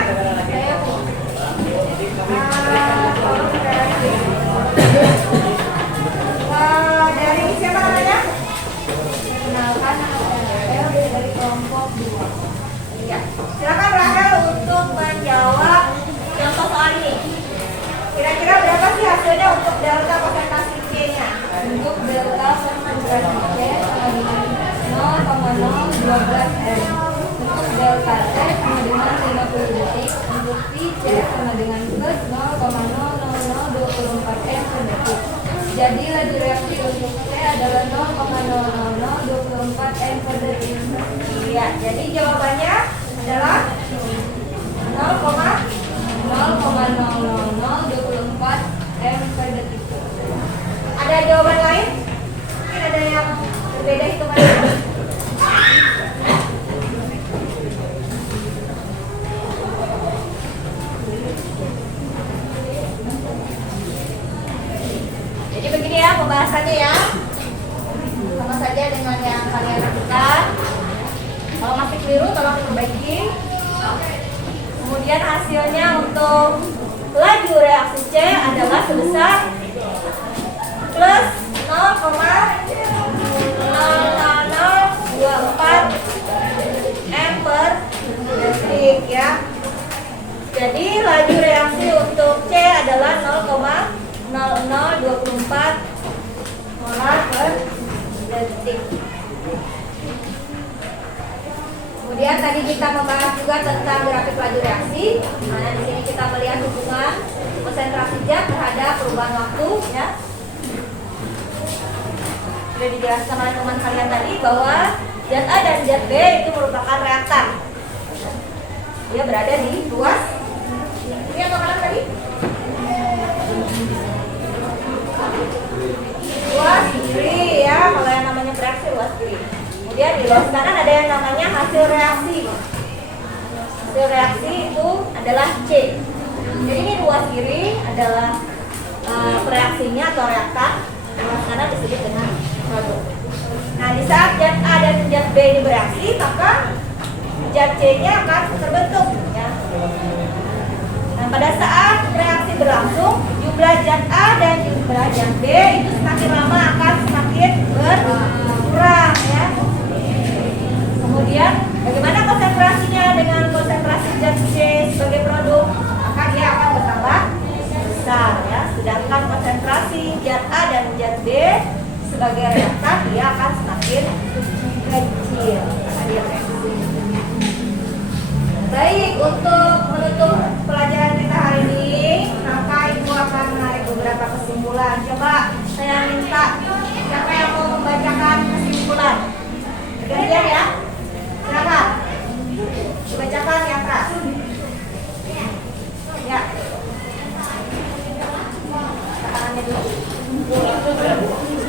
Dari siapa namanya? Kenalkan nama saya dari kelompok 2. Ya, silakan Rahel untuk menjawab contoh soal ini. Kira-kira berapa sih hasilnya untuk delta konsentrasi C-nya? Untuk delta konsentrasi C sama dengan 0,012 M. Untuk delta T sama dengan 50 detik. Untuk C sama dengan plus 0,00024 M per detik. Jadi laju reaksi untuk C adalah 0,00024 M per detik. Iya, jadi jawabannya adalah 0,00024 M per detik. Ada jawaban lain? Mungkin ada yang berbeda hitungannya. Jadi begini ya pembahasannya ya. Sama saja dengan yang kalian lakukan. Kalau masih keliru tolong diperbaiki. Kemudian hasilnya untuk laju reaksi C adalah sebesar plus 0,0024 M per detik ya. Jadi laju reaksi untuk C adalah 0,0024 molar per detik. Kemudian tadi kita membahas juga tentang grafik laju reaksi. Nah, di sini kita melihat hubungan konsentrasi zat terhadap perubahan waktu ya. Sudah dijelaskan oleh teman kalian tadi bahwa zat A dan zat B itu merupakan reaktan. Dia berada di ruas ini atau kanan tadi? Ruas kiri ya, kalau yang namanya reaksi ruas kiri. Kemudian di ruas kanan ada yang namanya hasil reaksi. Hasil reaksi itu adalah C. Jadi ini ruas kiri adalah reaksinya atau reaktan. Ruas kanan disebut dengan produk. Nah, di saat zat A dan zat B ini bereaksi, maka zat C-nya akan terbentuk ya. Nah, pada saat reaksi berlangsung, jumlah zat A dan jumlah zat B itu semakin lama akan semakin berkurang ya. Kemudian bagaimana konsentrasinya dengan konsentrasi zat C sebagai produk? Maka dia akan bertambah besar ya. Sedangkan konsentrasi zat A dan zat B sebagai reaktan dia akan semakin kecil. Baik, untuk menutup pelajaran kita hari ini, maka Ibu akan menarik beberapa kesimpulan. Coba saya minta siapa yang mau membacakan kesimpulan? Gantian ya. Silakan. Dibacakan yang keras. Ya. Tangannya dulu.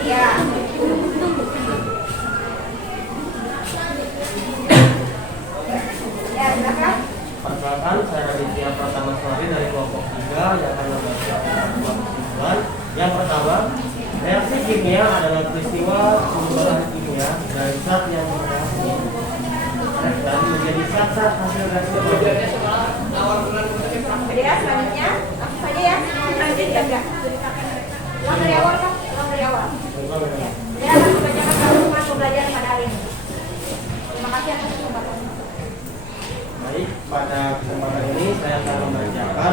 Ya. Ya, silakan. Perkenalkan, saya Raditya Pratama Sari dari kelompok 3 yang akan membaca dua kesimpulan. Yang pertama, reaksi kimia adalah peristiwa perubahan kimia dari zat yang bereaksi reaktan menjadi zat-zat hasil reaksi produk. Ya, selanjutnya apa saja ya? Lanjut ya, enggak? Ulang dari awal kan? Ulang dari awal. Ya. Saya akan membacakan kesimpulan pembelajaran pada hari ini. Terima kasih atas kesempatan. Baik, pada kesempatan ini saya akan membacakan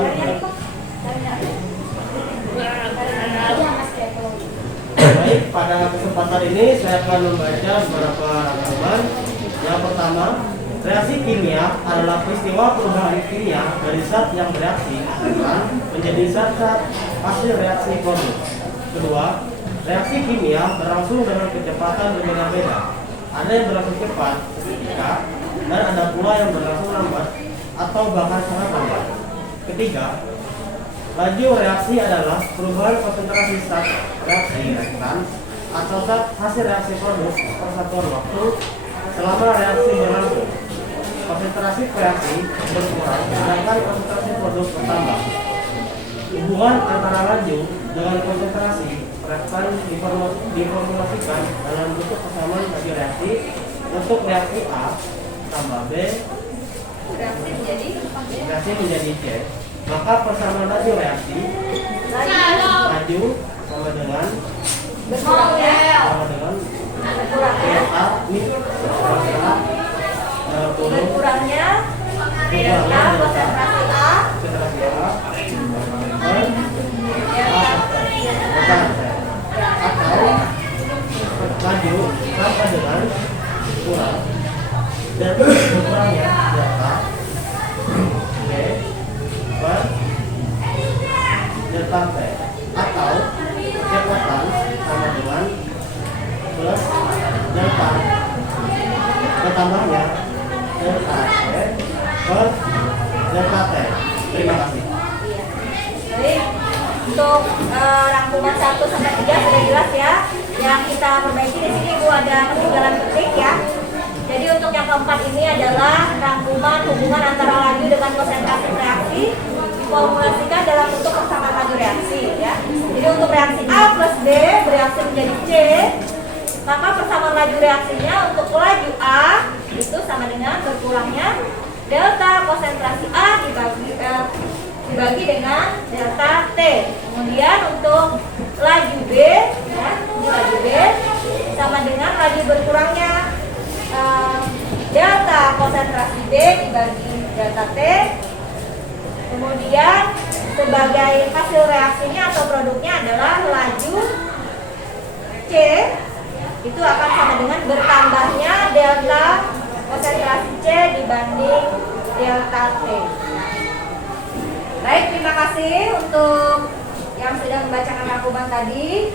Baik, pada kesempatan ini saya akan membaca beberapa rangkuman. Yang pertama, reaksi kimia adalah peristiwa perubahan kimia dari zat yang bereaksi menjadi zat-zat hasil reaksi produk. Kedua, reaksi kimia berlangsung dengan kecepatan berbeda-beda. Ada yang berlangsung cepat seketika, dan ada pula yang berlangsung lambat atau bahkan sangat lambat. Ketiga, laju reaksi adalah perubahan konsentrasi zat reaksi reaktan atau zat hasil reaksi produk per satuan waktu selama reaksi berlangsung. Konsentrasi reaksi berkurang sedangkan konsentrasi produk bertambah. Hubungan antara laju dengan konsentrasi reaktan diformulasikan dalam bentuk persamaan bagi reaksi. Untuk reaksi A tambah B reaksi menjadi C, maka persamaan laju reaksi laju sama dengan delta ini Berkurangnya delta konsentrasi A konsentrasi A atau laju sama dengan kurang dan berkurangnya delta B per delta T atau kecepatan sama dengan plus delta hubungan delta T. Terima kasih. Iya. Baik, untuk rangkuman 1 sampai 3 sudah jelas ya. Yang kita perbaiki di sini Bu ada ketinggalan ketik ya. Jadi untuk yang keempat ini adalah rangkuman hubungan antara laju dengan konsentrasi reaksi diformulasikan dalam bentuk persamaan laju reaksi ya. Jadi untuk reaksi A plus B bereaksi menjadi C, maka persamaan laju reaksinya untuk laju A itu sama dengan berkurangnya delta konsentrasi A dibagi dengan delta T. Kemudian untuk laju B ya, ini laju B sama dengan laju berkurangnya delta konsentrasi B dibagi delta T. Kemudian sebagai hasil reaksinya atau produknya adalah laju C itu akan sama dengan bertambahnya delta konsentrasi C dibanding delta T. Baik, terima kasih untuk yang sudah membacakan rangkuman tadi.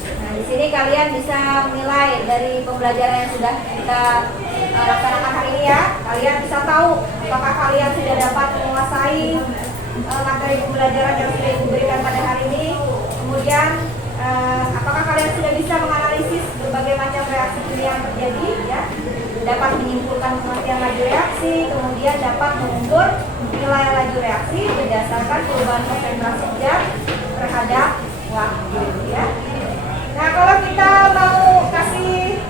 Nah, di sini kalian bisa menilai dari pembelajaran yang sudah kita laksanakan hari ini ya. Kalian bisa tahu apakah kalian sudah dapat menguasai materi pembelajaran yang sudah diberikan pada hari ini. Kemudian apakah kalian sudah bisa menganalisis berbagai macam reaksi kimia yang terjadi ya. Dapat menyimpulkan pengertian laju reaksi, kemudian dapat mengukur nilai laju reaksi berdasarkan perubahan konsentrasi zat terhadap waktu ya. Nah, kalau kita mau kasih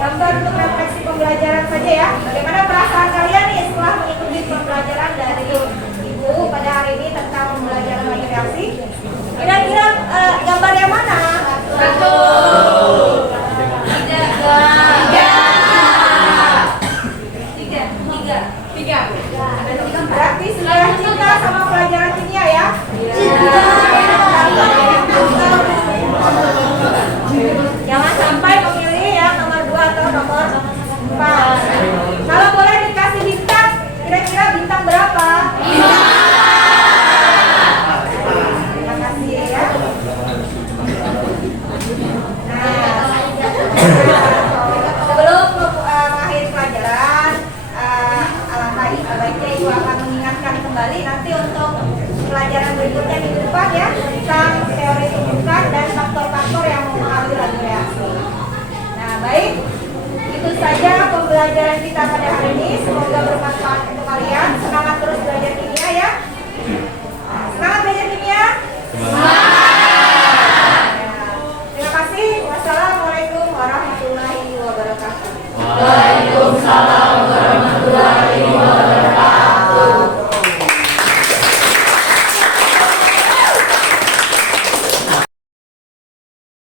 gambar untuk refleksi pembelajaran saja ya. Bagaimana perasaan kalian nih setelah mengikuti pembelajaran dari Ibu pada hari ini tentang pembelajaran laju reaksi? Kira-kira gambar yang mana? Betul. Tiga. Berarti sudah cinta sama pelajaran kimia ya? Jangan sampai memilih ya nomor 2 atau nomor 4. Kalau boleh dikasih bintang, kira-kira bintang berapa? 5. Terima kasih ya. Sebelum mengakhiri pelajaran, alangkah baiknya Ibu akan mengingatkan kembali nanti untuk pelajaran berikutnya minggu depan ya tentang teori tumbukan dan faktor-faktor yang mempengaruhi laju reaksi. Nah, baik, itu saja pembelajaran kita pada hari ini. Semoga bermanfaat